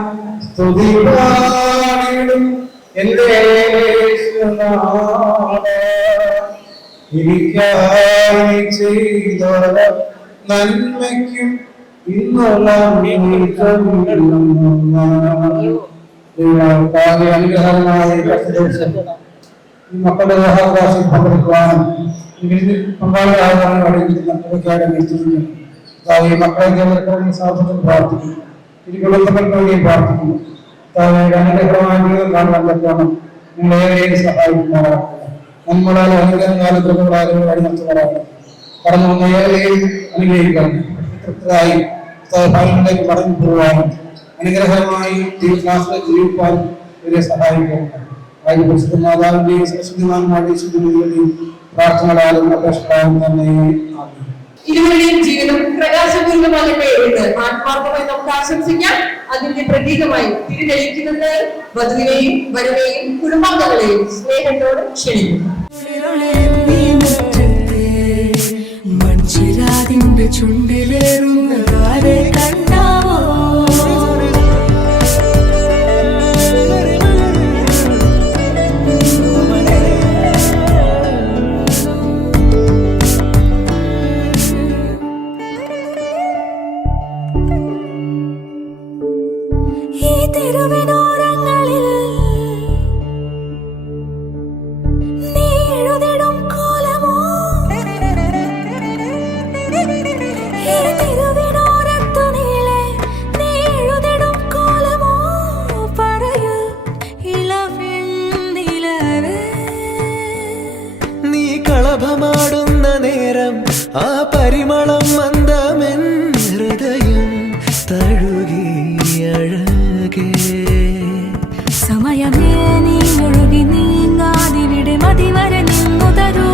സ്തുതി പാടിടും എന്റെ എനിക്കായി ചെയ്ത നന്മയ്ക്കും ഇന്നുള്ള അനുഗ്രഹമായ ഈ മക്കളുടെ വിവാഹാവകാശം പങ്കെടുക്കുവാനും പങ്കാളിയാകാനും ഈ മക്കളെ കേന്ദ്രങ്ങളിൽ സാധിക്കും പ്രാർത്ഥിക്കും ഈ കുടുംബങ്ങൾക്ക് വേണ്ടി പ്രാർത്ഥിക്കുന്നു അനുഗ്രഹമായ ജീവിതം കാണാൻ പറ്റണം നിങ്ങളേവരെയും സഹായിക്കുമാറാണ് നമ്മളാൽ അനുഗ്രഹങ്ങളാലും കൃപകളാലും വഴി നടത്തുമാറാണ് കടന്നു വന്ന ഏവരെയും അനുഗ്രഹിക്കണം തൃപ്തരായി ഭാഗങ്ങളിലേക്ക് മടങ്ങി പോകാനും അനുഗ്രഹമായി ജീവിക്കാനും ഇവരെ സഹായിക്കണം പരിശുദ്ധ മാതാവിന്റെയും സരസ്വതിമാന്മാരുടെയും ശുദ്ധിയുടെയും പ്രാർത്ഥനകളാലും അപേക്ഷകളാലും തന്നെ ഇരുവരുടെയും ജീവിതം പ്രകാശപൂർണ്ണമാകട്ടെ എന്ന് ആത്മാർത്ഥമായി നമുക്ക് ആശംസിക്കാം. അതിന്റെ പ്രതീകമായി തിരിതെളിക്കുന്നത് വധുവിനെയും വരനെയും കുടുംബാംഗങ്ങളെയും സ്നേഹത്തോട് ക്ഷണിക്കുന്നു. മൺചിരാതിന്റെ ചുണ്ടിലേറുന്നതാരെ കണ്ടാവോ ഈ തെരുവിനോരങ്ങളിൽ നീ എഴുതിടും കോലമോ ഈ തെരുവിനോരത്തു നീളെ നീ എഴുതിടും കോലമോ പറയൂ ഇളവെണ്ണിലവേ നീ കളഭമാടുന്ന നേരം ആ പരിമളം മന്ദമെൻ ഹൃദയം തഴുകി അഴകേ സമയമേ നീ ഒഴുകി നീങ്ങാതിവിടെ മതിവരെ നിന്നു തരൂ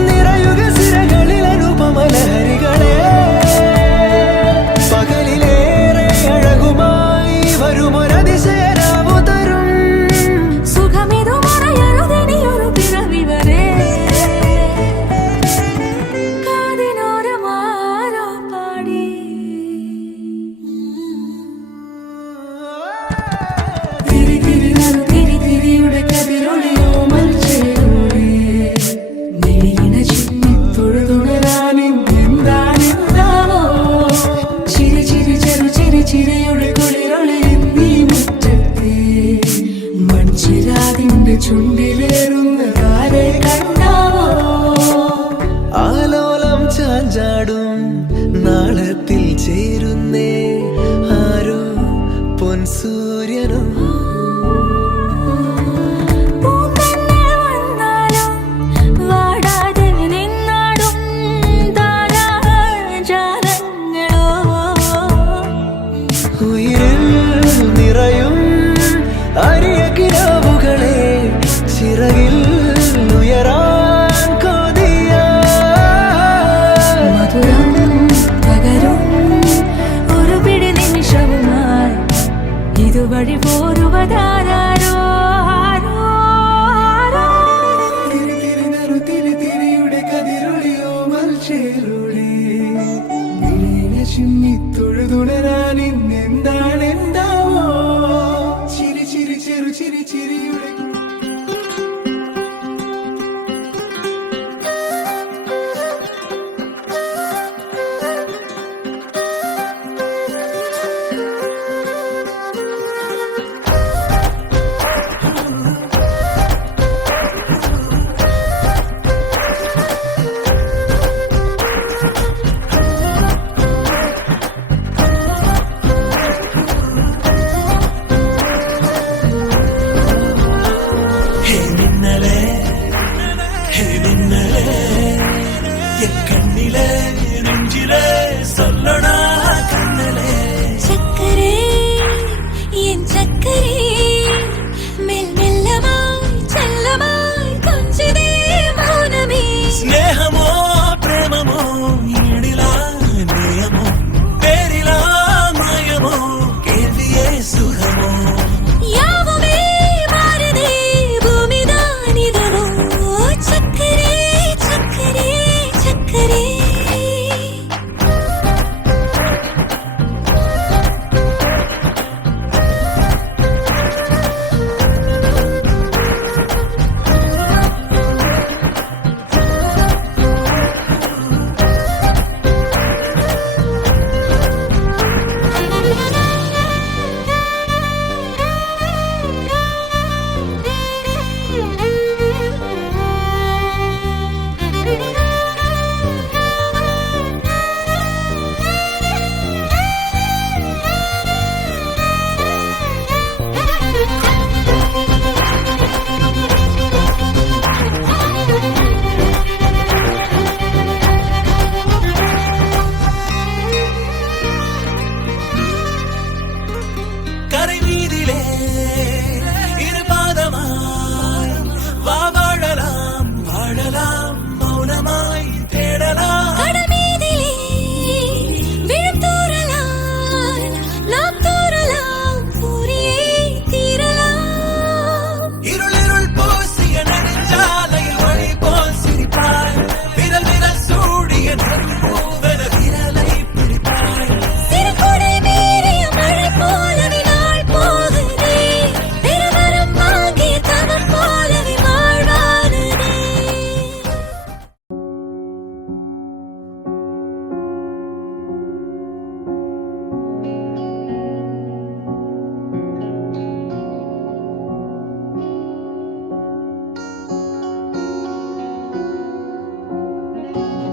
നിറയുക സിരകളിൽ അനുപമലഹരികളെ പകലിലേറെ അഴകുമായി വരുമൊരതിശയരാവു തരും സുഖമിതു മറയരുതെനിയൊരു പിറവി വരെ കാതിനോരമാരോ പാടി തിരി തിരി നറു തിരി തിരിയുടെ കതിരൊളിയോ മൽച്ചേരോടെ മിഴിയിണ ചിമ്മി തൊഴുതുണരാനെന്താണെന്താവോ ചിരി ചിരി ചെറു ചിരി ചിരിയുടെ കുളിരൊളി നീ മുറ്റത്തെ മൺചിരാതിന്റെ ചുണ്ടിലേറുന്നതാരെ കണ്ടാവോ ആലോലം ചാഞ്ചാടും നാളത്തിൽ ചേരുന്നേ ആരോ പൊൻസൂര്യനും പൂന്തന്നെ വന്നാലും വാടാതെ നിന്നാടും താരാജാലങ്ങളോ ഉയിരിൽ നിറയും അരിയ കിനാവുകളെ ചിറകിൽ ഉയരാൻ കൊതിയ മധുരം പകരും ഒരു പിടി നിമിഷവുമായി ഇതുവഴി പോരുവതാരോ ആരോ ആരോ തിരിയുടെ കതിരൊളിയോ മൽച്ചേരുളി ചിമ്മി തൊഴുതുണരാൻ ഇന്നെന്താണെന്താവോ ചിരി ചിരി ചെറു ചിരി ചിരിയുടെ ഇരുപാദമായി വാഴലാം വാഴലാം മൗനമായി തേടലാം ഇരുളിരുൾ പൂശിയ നെടുഞ്ചാലയിൽ വഴി പോൽ സിരിപ്പായി വിരൽ വിരൽ സൂടിയ നെടുമ്പൂവന വിരലൈ പിടിപ്പായി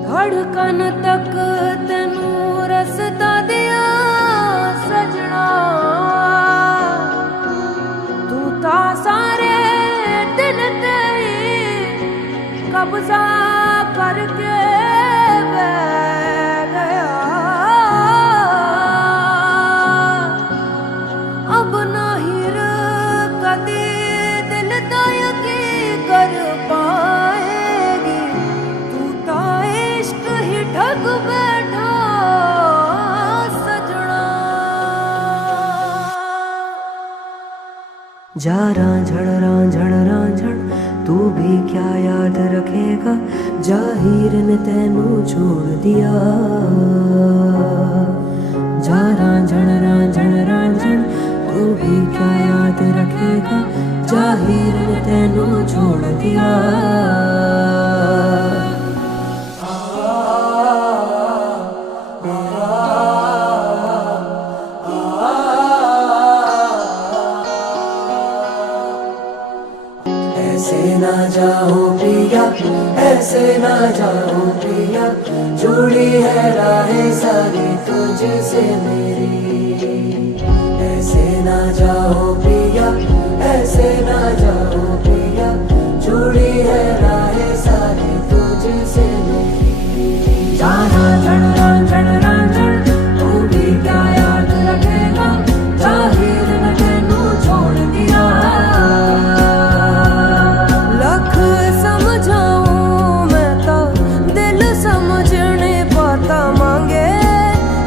धड़कन तक तेनू रसता दिया सजना तू ता सारे दिल ते कब्जा करके बह गया अब नहीं कदी दिल दा यकीन कर पाएगी तू ता इश्क ही ठग बैठा सजना जा रांझड़ तू भी क्या याद रखेगा जाहिर ने तेनू छोड़ दिया जा रांझड़ तू भी क्या याद रखेगा जाहिर ने तेनू छोड़ दिया ऐसे ना जाओ प्रिया ऐसे ना जाओ प्रिया जुड़ी है राहें सारी तुझसे मेरी ऐसे ना जाओ प्रिया ऐसे ना जाओ प्रिया जुड़ी है राहें सारी तुझसे मेरी जाना रांझड़ तू भी क्या याद रखेगा जाहिर न तेनू छोड़ दिया लख समझाऊं मैं तो दिल समझने पाता मांगे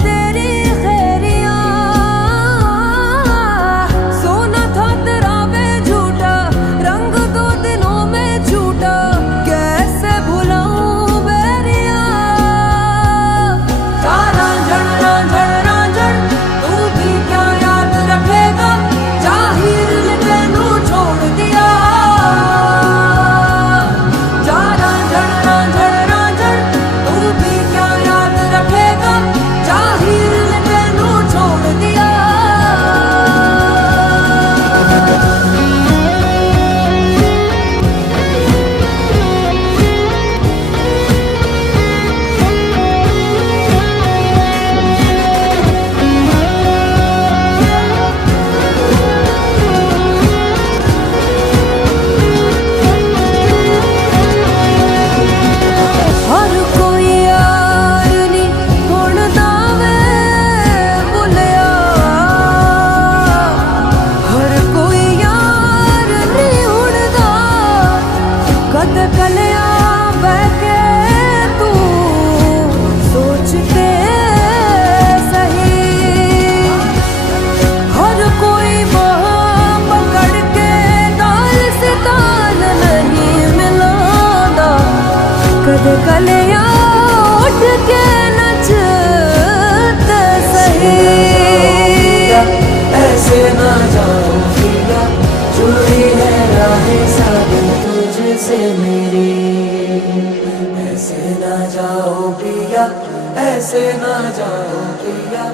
तेरी खैरिया सोना था तेरा वे झूठा रंग दो दिनों में झूठा कैसे भुलाऊं बैरिया रांझड़ तू भी क्या याद रखेगा जाहिर ने तेनू छोड़ दिया जा रांझड़ तू भी क्या याद रखेगा जाहिर ने तेनू छोड़ दिया हर कोई यार नी हुण दावे भुलिया हर कोई यार नी हुण दा कद कलिया बह के तू सोच के सही हर कोई वहाँ पकड़ के दाल से दाल नहीं मिलादा कद कलिया उठ के नचते सही ऐसे ना जाओ प्रिया जुड़ी है राहें सारी तुझसे मेरी ऐसे ना जाओ प्रिया ऐसे ना जाओ प्रिया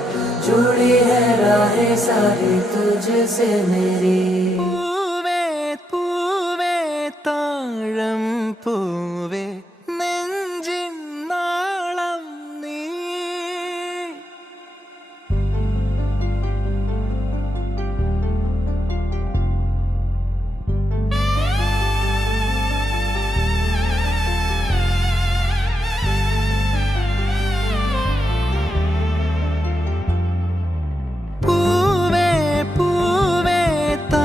जुड़ी है राहें सारी तुझसे मेरी പൂവേ താഴം പൂവേ നെഞ്ചിൻ നാളം നീ പൂവേ പൂവേ താ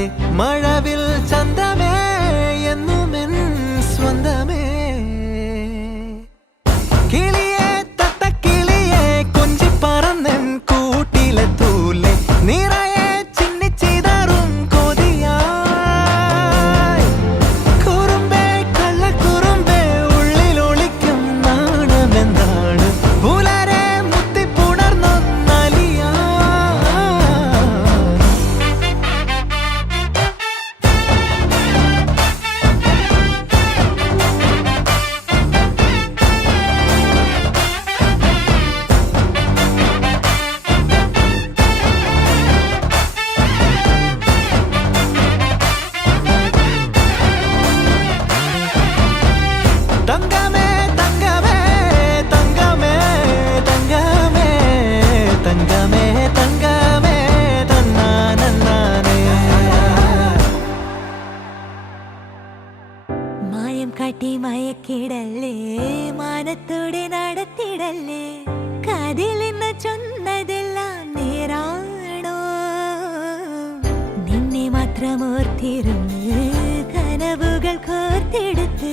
തൂലെ മഴവിൽ ചന്തമേ എന്നുമെൻ സ്വന്തമേ കിളിയെ തത്തക്കിളിയെ കൊഞ്ചി പറന്നെൻ കൂട്ടിലെ തൂലെ നിറയെ ചിന്നിച്ചിതറും കൊതിയായി കുറുമ്പേ കള്ളക്കുറുമ്പേ ഉള്ളിലൊളിക്കും നാണമെന്താണ് പുലരെ മുത്തിപ്പുണർന്നൊന്നലിയാ തങ്കമേ തങ്കമേ തങ്കമേ തങ്കമേ തങ്കമേ തങ്കമേ തന്നാനേ മായം കാട്ടി മയക്കിടല്ലേ മാനത്തോടെ നടത്തിടല്ലേ കാതിലെന്ന് ചൊന്നതെല്ലാം നേരാണോ നിന്നെ മാത്രം ഓർത്തിരുന്ന് കനവുകൾ കോർത്തെടുത്ത്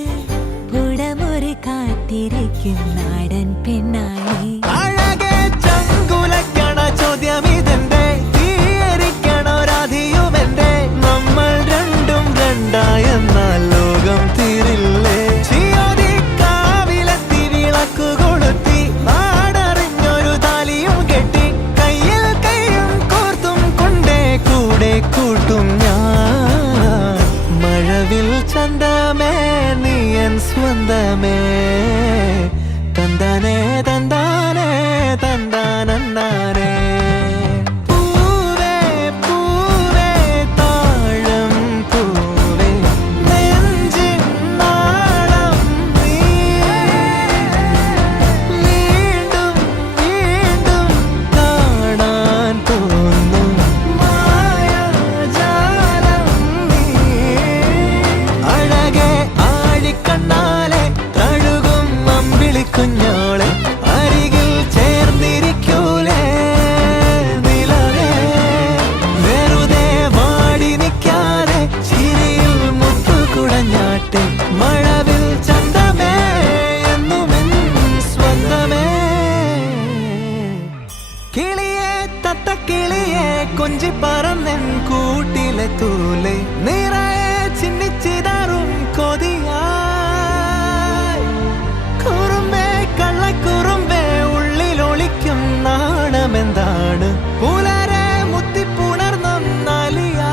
പുടമുറി കാത്തിരിക്കും നാടൻ പെണ്ണായി അഴകെ ചങ്കുലക്കണ ചോദ്യമിതെന്റെ തീയരിക്കണ രാധിയുമെന്റെ നമ്മൾ രണ്ടും രണ്ടായെന്നാൽ ലോകം തീരില്ലേ ചിയോതി കാവിലെത്തി വിളക്കു കൊളുത്തി നാടറിഞ്ഞൊരു താലിയും കെട്ടി കയ്യിൽ കയ്യും കോർത്തും കൊണ്ടേ കൂടെ കൂട്ടും ഞാൻ മഴവിൽ ചന്തമേ നീ എൻ സ്വന്തമേ തന്താനേ തന്താനേ തന്താനേ പൂവേ പൂവേ താഴം പൂവേ നെഞ്ചിൻ നാളം നീ വീണ്ടും വീണ്ടും കാണാൻ തോന്നും മായാജാലം നീ അഴകെ ആഴിക്കണ്ണാലെ തഴുകും അമ്പിളിക്കുഞ്ഞോളെ അരികിൽ ചേർന്നിരിക്കൂലേ നിലവേ വെറുതെ വാടി നിൽക്കാതെ ചിരിയിൽ മുത്തുകുടഞ്ഞാട്ടെ മഴവിൽ ചന്തമേ എന്നുമെൻ സ്വന്തമേ കിളിയെ തത്തക്കിളിയെ കൊഞ്ചി പറന്നെൻ കൂട്ടിലെ തൂലെ നിറയെ ചിന്നിച്ചിതറും കൊതിയായി കുറുമ്പേ കള്ളക്കുറുമ്പേ ഉള്ളിലൊളിക്കും നാണമെന്താണ് പുലരെ മുത്തിപ്പുണർന്നൊന്നലിയാ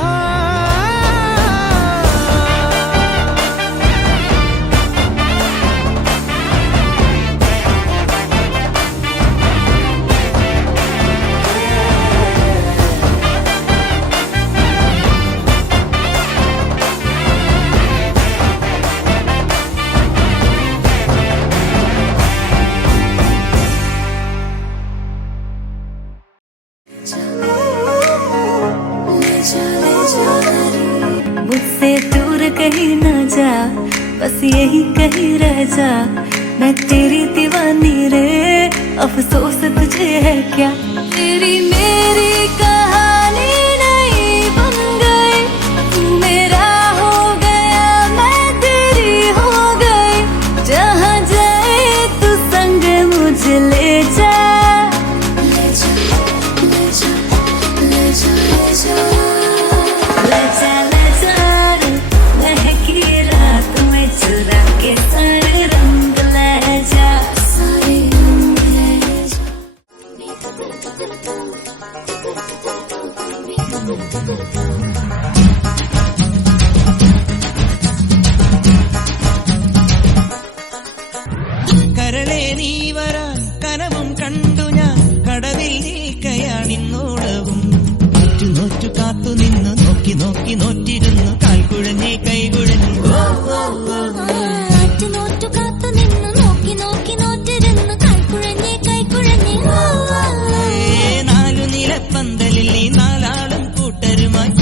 मुझसे दूर कहीं ना जा बस यही कहीं रह जा मैं तेरी दीवानी रे अफसोस तुझे है क्या तेरी मेरी कहानी नहीं बन गई तू मेरा हो गया मैं तेरी हो गई जहाँ जाए तू संग मुझे ले जा ले जा ले जा ले जा ले जा ले जा ले जा रे महकी रात में चुरा के सारे रंग ले जा सारे रंग ले जा കരളെ നീ വരാൻ കനവും കണ്ടു ഞാൻ കടവിൽ നീക്കയാണിന്നോളവും നോറ്റു കാത്തു നിന്ന് നോക്കി നോക്കി നോറ്റിരുന്നു കാൽക്കുഴഞ്ഞേ കൈകുഴഞ്ഞു നോറ്റു കാത്തു നിന്ന് നോക്കി നോക്കി നോറ്റിരുന്നു കൈക്കുഴഞ്ഞേ കൈക്കുഴഞ്ഞേ നാലു നിലപ്പന്തലിൽ നീ നാലാളും കൂട്ടരുമായി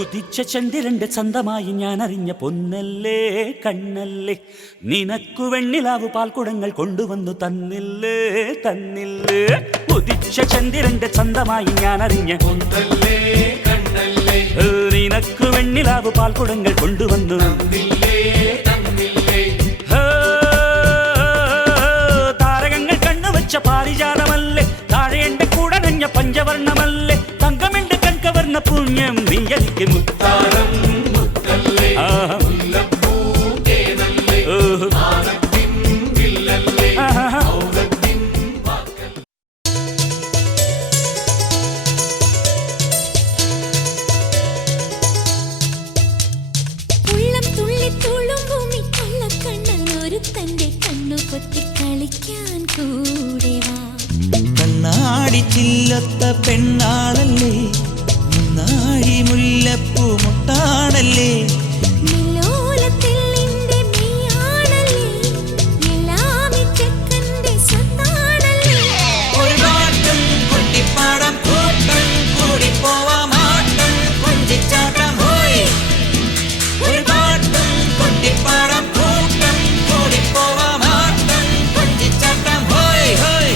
ഉദിച്ച ചന്ദ്രന്റെ ചന്തമായി ഞാൻ അറിഞ്ഞ പൊന്നല്ലേ കണ്ണല്ലേ, നിനക്കു വെണ്ണിലാവു പാൽക്കുടങ്ങൾ കൊണ്ടുവന്നു തന്നില്ലേ തന്നില്ലേ. ഉദിച്ച ചന്ദ്രന്റെ ചന്തമായി ഞാൻ അറിഞ്ഞ പൊന്നല്ലേ കണ്ണല്ലേ, നിനക്കു വെണ്ണിലാവു പാൽക്കുടങ്ങൾ കൊണ്ടുവന്നു തന്നില്ലേ തന്നില്ലേ. താരകങ്ങൾ കണ്ണുവച്ച പാരിജാതമല്ലേ, താഴെ എന്റെ കൂടെ നഞ്ഞ പഞ്ചവർണ്ണമല്ലേ, തങ്കമെന്റെ കൺകവർണ്ണ പുണ്യം നീ എനിക്ക് മുത്താരം മുത്തല്ലേ മുല്ലപ്പൂ തേനല്ലേ, മാനത്തിൻ വില്ലല്ലേ മൗനത്തിൻ വാക്കല്ലേ. ഉള്ളം തുള്ളി തുളുമ്പും ഈ കൊള്ളക്കണ്ണൻ ഒരുത്തന്റെ കണ്ണു പൊത്തി കളിക്കാൻ കൂടെ വാ. കണ്ണാടി ചില്ലത്ത പെണ്ണാളല്ലേ, മുന്നാഴി മുല്ലപ്പൂ മുട്ടാണല്ലേ, നിലോലത്തിൽ നിന്റെ മെയ്യാണല്ലേ, എല്ലാമി ചെക്കന്റെ സ്വത്താണല്ലേ. ഒരു പാട്ടും കുട്ടിപ്പാടം കൂട്ടം കൂടി പോവാമാട്ടം കൊഞ്ചിച്ചാട്ടം ഹോയ്. ഒരു പാട്ടും കുട്ടിപ്പാടം കൂട്ടം കൂടി പോവാമാട്ടം കൊഞ്ചിച്ചാട്ടം ഹോയ് ഹോയ്.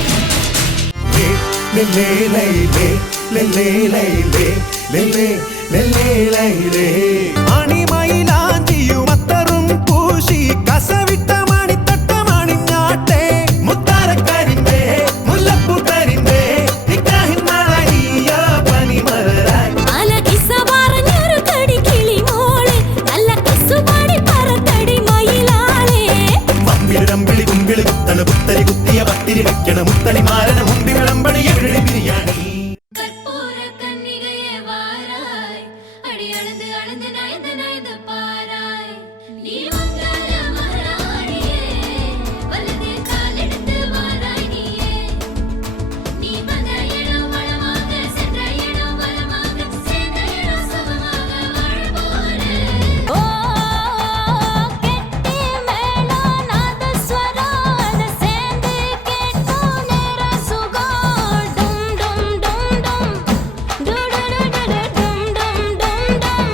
അണിമയിലാഞ്ചിയുമത്തറും പൂശി കസവിട്ട മണിത്തട്ടമണിഞ്ഞാട്ടെ, മുത്താരക്കരിന്തേ മുല്ലപ്പൂത്തരിന്തേ നിക്കാഹിന്നാളീയ പനിമലരായി. പല കിസ്സ പറഞ്ഞൊരു കടി കിളിമോളെ, നല്ല കിസ്സുപാടി പറത്തടി മയിലാളെ. വമ്പിളിരമ്പിളി കുമ്പിളി കുത്തണ പുത്തരി കുത്തിയ പത്തിരി വെക്കണ മുത്തണി മാരണ മുമ്പി വിളമ്പണി എവിടെ ബിരിയാണി. കർപ്പൂര കന്നികയെ വാരായ്, അടി അളന്ന് അളന്ന് നയന്ന് നയന്ന് പാരായ്. നീ മംഗള മഹാറാണിയേ, വലത് കാലെടുത്ത് വാരായ് നീയേ. നീ വന്നയണം വളமாக, சென்றயണം வளமாக, சேர்ந்தயണം சுகமாக வாழ்வோரே. ஓ கெட்டி மேளம் நாதஸ்வரம், அது சேர்ந்து கேட்கும் நேர சுகம். டும் டும் டும் டும், டுடுடுடுடு டும் டும் டும் டும்.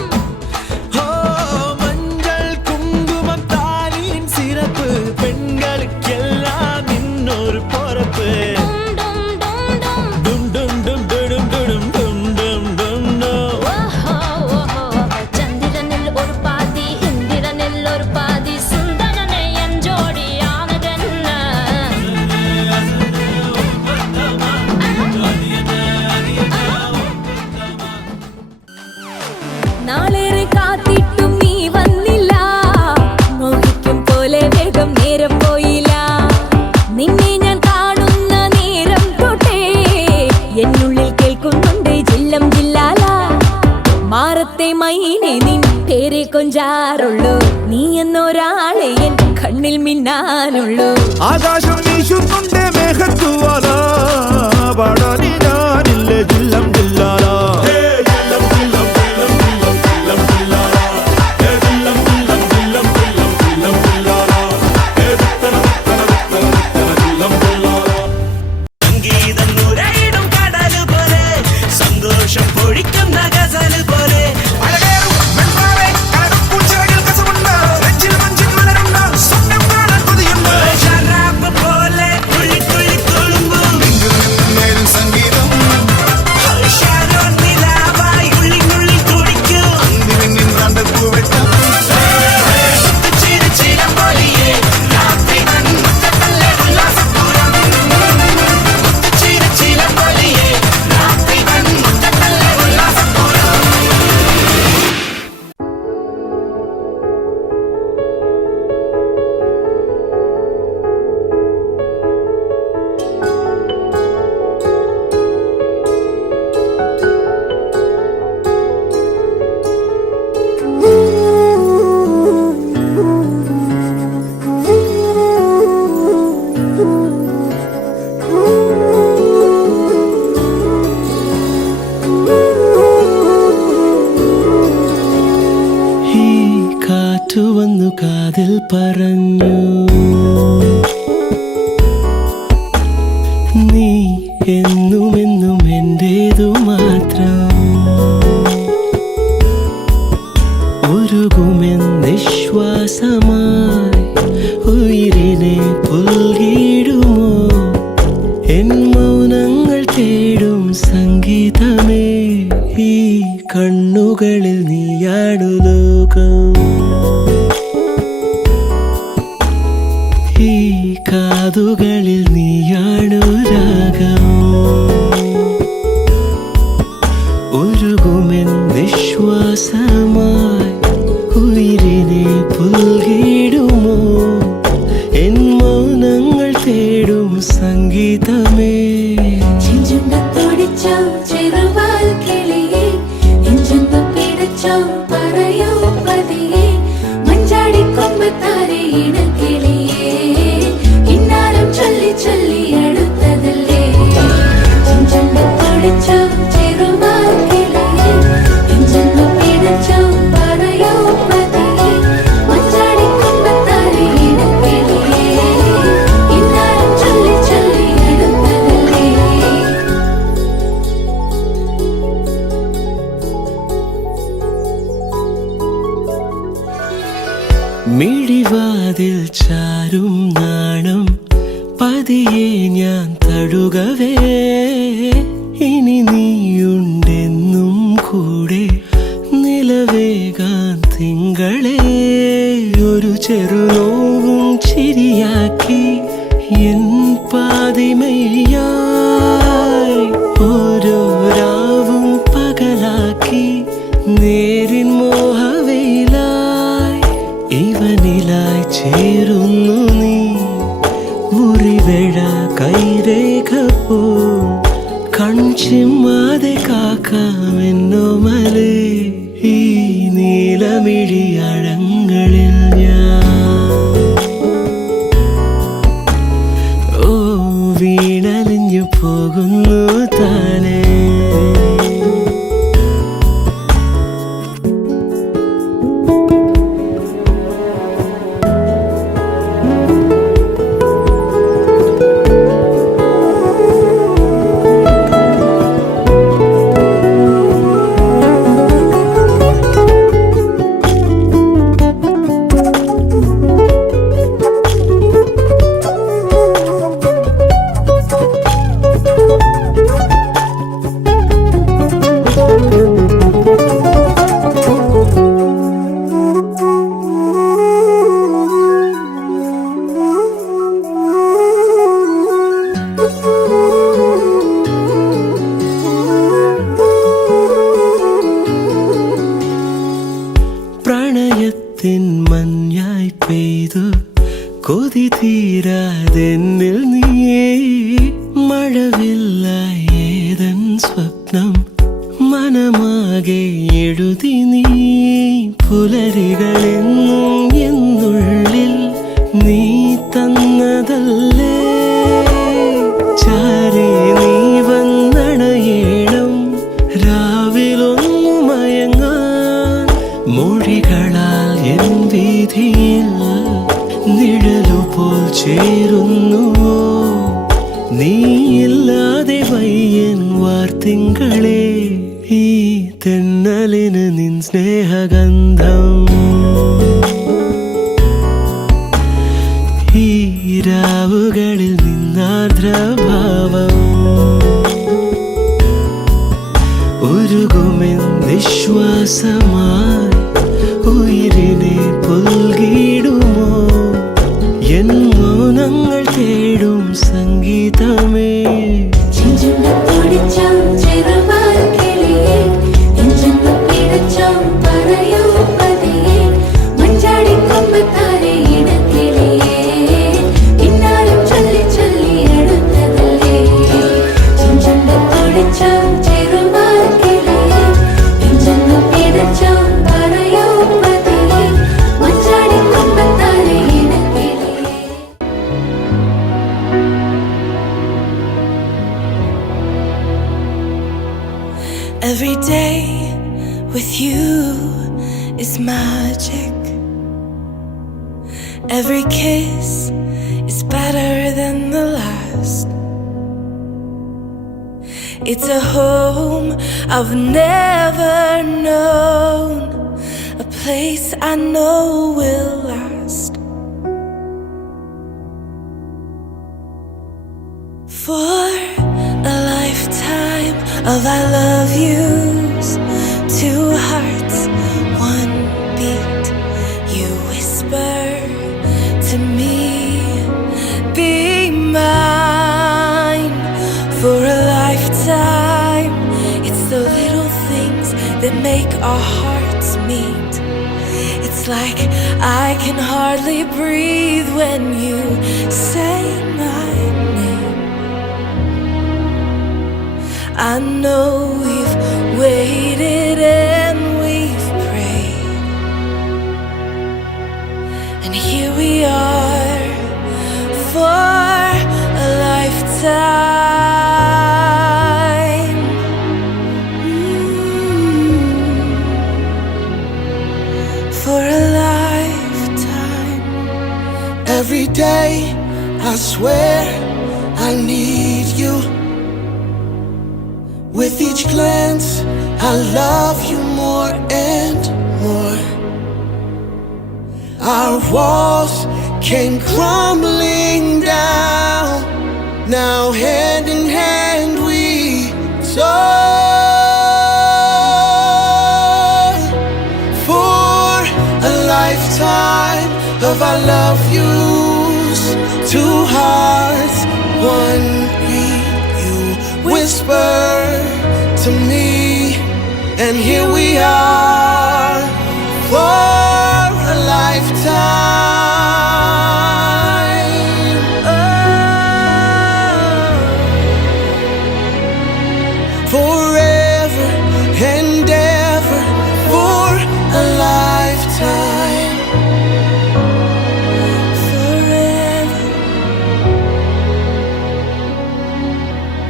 மஞ்சள் குங்குமம் தாலியின் சிறப்பு, பெண்களுக்கெல்லாம் இன்னொரு பொறப்பு. டும் டும் டும் டும். டும் டும் டும் டும் டும் டும் டும் டும் டும். ഓഹോ ഓഹോ, ചന്ദ്രനിൽ ഒരു പാതി ഇന്ദ്രനിൽ ഒരു പാതി, സുന്ദരനെ എൻ ജോഡിയാണതെന്ന്. നാളേറെ കാത്തിട്ടും നീ വന്നില്ല, മോഹിക്കും പോലെ വേഗം നേരം പോയില്ല. നിന്നെ ഞാൻ കാണുന്ന നേരം തൊട്ടേ എന്നുള്ളിൽ കേൾക്കുന്നുണ്ട് ജില്ലം ജില്ലാല. മാറത്തെ മൈനെ നിൻ പേരെ കൊഞ്ചാറുള്ളൂ, നീ എന്നൊരാളെ എൻ കണ്ണിൽ മിന്നാനുള്ളൂ. ആകാശം വീശുന്നുണ്ട് മേഘത്തുവാല, പാടാനി ഞാനില്ല ജില്ലം ജില്ലാല. സംഗീതം നുരയിടും കടല് പോലെ, സന്തോഷം പൊഴിക്കുന്ന ഗസല് പോലെ. ശരാബ് പോലെ തുള്ളി തുള്ളി തുളുമ്പും ഷാരോൺ നിലാവായി ഉള്ളിൽ ഉള്ളിൽ തുടിക്കും. ചിരി ചിരമ്പൊലിയെ രാത്രി തൻ മുറ്റത്തല്ലേ ഉല്ലാസപൂരം. ചിരി ചിരമ്പൊലിയെ രാത്രി തൻ മുറ്റത്തല്ലേ ഉല്ലാസപൂരം. ഈ കാറ്റു വന്നു കാതിൽ പറഞ്ഞു, നീ എന്നുമെന്നും എന്റേതു മാത്രം. ഉരുകുമെൻ നിശ്വാസമായി ഉയിരിനെ പുൽകിടുമോ എൻ മൗനങ്ങൾ തേടും സംഗീതമേ ഈ കണ്ണുകളിൽ നീയാണു ലോകം ഈ കാതുകളിൽ നീയാണു രാഗം ഉരുകുമെൻ വിശ്വാസമായി ഉയിരിനെ പുൽകിടുമോ എൻ മൗനങ്ങൾ തേടും സംഗീതമേ ചെഞ്ചുണ്ടത്തോടിച്ചോ ചെറുവാൽ കിളിയേ നെഞ്ചെന്തു പിടച്ചോ പറയോ പതിയെ മഞ്ചാടിക്കൊമ്പത്താരെ ഇണക്കിളിയേ ഇന്നാലും ചൊല്ലി ചൊല്ലി അടുത്തതല്ലേ ചെഞ്ചുണ്ടത്തോടിച്ചോ ചെറുവാൽ കിളിയേ നെഞ്ചെന്തു പിടച്ചോ പറയോ പതിയെ മഞ്ചാടിക്കൊമ്പത്താരെ ഇണക്കിളിയേ ഇന്നാലും ചൊല്ലി ചൊല്ലി അടുത്തതല്ലേ മിഴിവാതിൽ ചാരും നാണം പതിയെ ഞാൻ തഴുകവേ ഇനി നീയുണ്ടെന്നും കൂടെ നിലവേകാൻ തിങ്കളെ ഒരു ചെറുനോവും ചിരിയാക്കി എൻ പാതിമയായി ഓരോ രാവും പകലാക്കി നേരിൻ മോഹവയിലായി ഇവനിലായി ചേരുന്നു നീ മുറിവേഴ കൈരേഖ പോ കൺചിമ്മാതെ കാക്കാമെന്നോമലേ ഈ നീലമിഴിയഴങ്ങളിൽ ഞാൻ ഓ വീണലിഞ്ഞു പോകുന്നു താനേ പ്രണയത്തിൻ മഞ്ഞായി പെയ്തു കൊതി തീരാതെന്നിൽ നീയേ മഴവില്ലായി ഏതൻ സ്വപ്നം മനമാകെ എഴുതി നീ പുലരികളെന്നും എന്നുള്ളിൽ നീ തന്നതല്ലേ ചാരേ നീ വന്നണയേണം രാവിലൊന്നു മയങ്ങാൻ മൊഴികളാൽ എൻ വീതിയിൽ നിഴലുപോൽ ചേരുന്നുവോ നീയില്ലാതെ വയ്യൻ വാർത്തിങ്കളെ ഈ തെന്നലിന് നിൻ സ്നേഹഗന്ധം ഈ രാവുകളിൽ നിന്നാർദ്രഭാവം ഉരുകുമെൻ നിശ്വാസമായി ഉയിരിനെ പുൽകിടുമോ എൻ മൗനങ്ങൾ തേടും സംഗീതമേ ചെഞ്ചുണ്ടത്തോടിച്ചോ ചെറുവാൽ കിളിയേ നെഞ്ചെന്തു പിടച്ചോ പറയോ പതിയെ മഞ്ചാടിക്കൊമ്പത്താരെ ഇണക്കിളിയേ ഇന്നാലും ചൊല്ലി ചൊല്ലി അടുത്തതല്ലേ ചെഞ്ചുണ്ടത്തോടിച്ചോ ചെറുവാൽ കിളിയേ നെഞ്ചെന്തു പിടച്ചോ പറയോ പതിയെ മഞ്ചാടിക്കൊമ്പത്താരെ ഇണക്കിളിയേ Every day with you is magic. Every kiss is better than the last. It's a home I've never known, a place I know will last. For a lifetime of I love yous, two hearts, one beat. You whisper to me, be mine. For a lifetime, it's the little things that make our hearts meet. It's like I can hardly breathe when you say my name. I know we've waited and we've prayed, and here we are for a lifetime. For a lifetime. Every day, I swear I need you. With each glance, I love you more and more. Our walls came crumbling down. Now hand in hand we soar. For a lifetime of I love yous, two hearts, one beat. You whisper to me, and here we are for a lifetime. Forever and ever for a lifetime.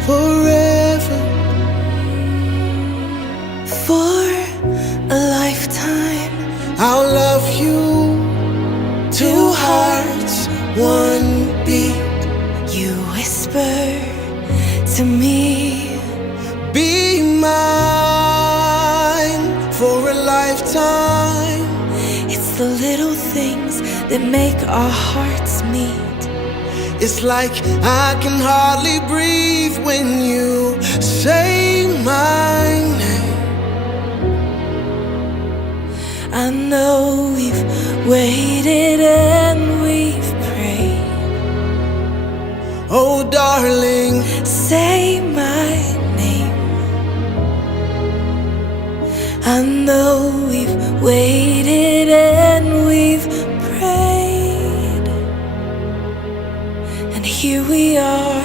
Forever. For a lifetime, I'll love you. Two hearts, one beat. You whisper to me, Be mine for a lifetime. it's the little things that make our hearts meet. It's like I can hardly breathe when you say my name. I know we've waited and we've prayed. Oh, darling, Say my name. I know we've waited and we've prayed, and here we are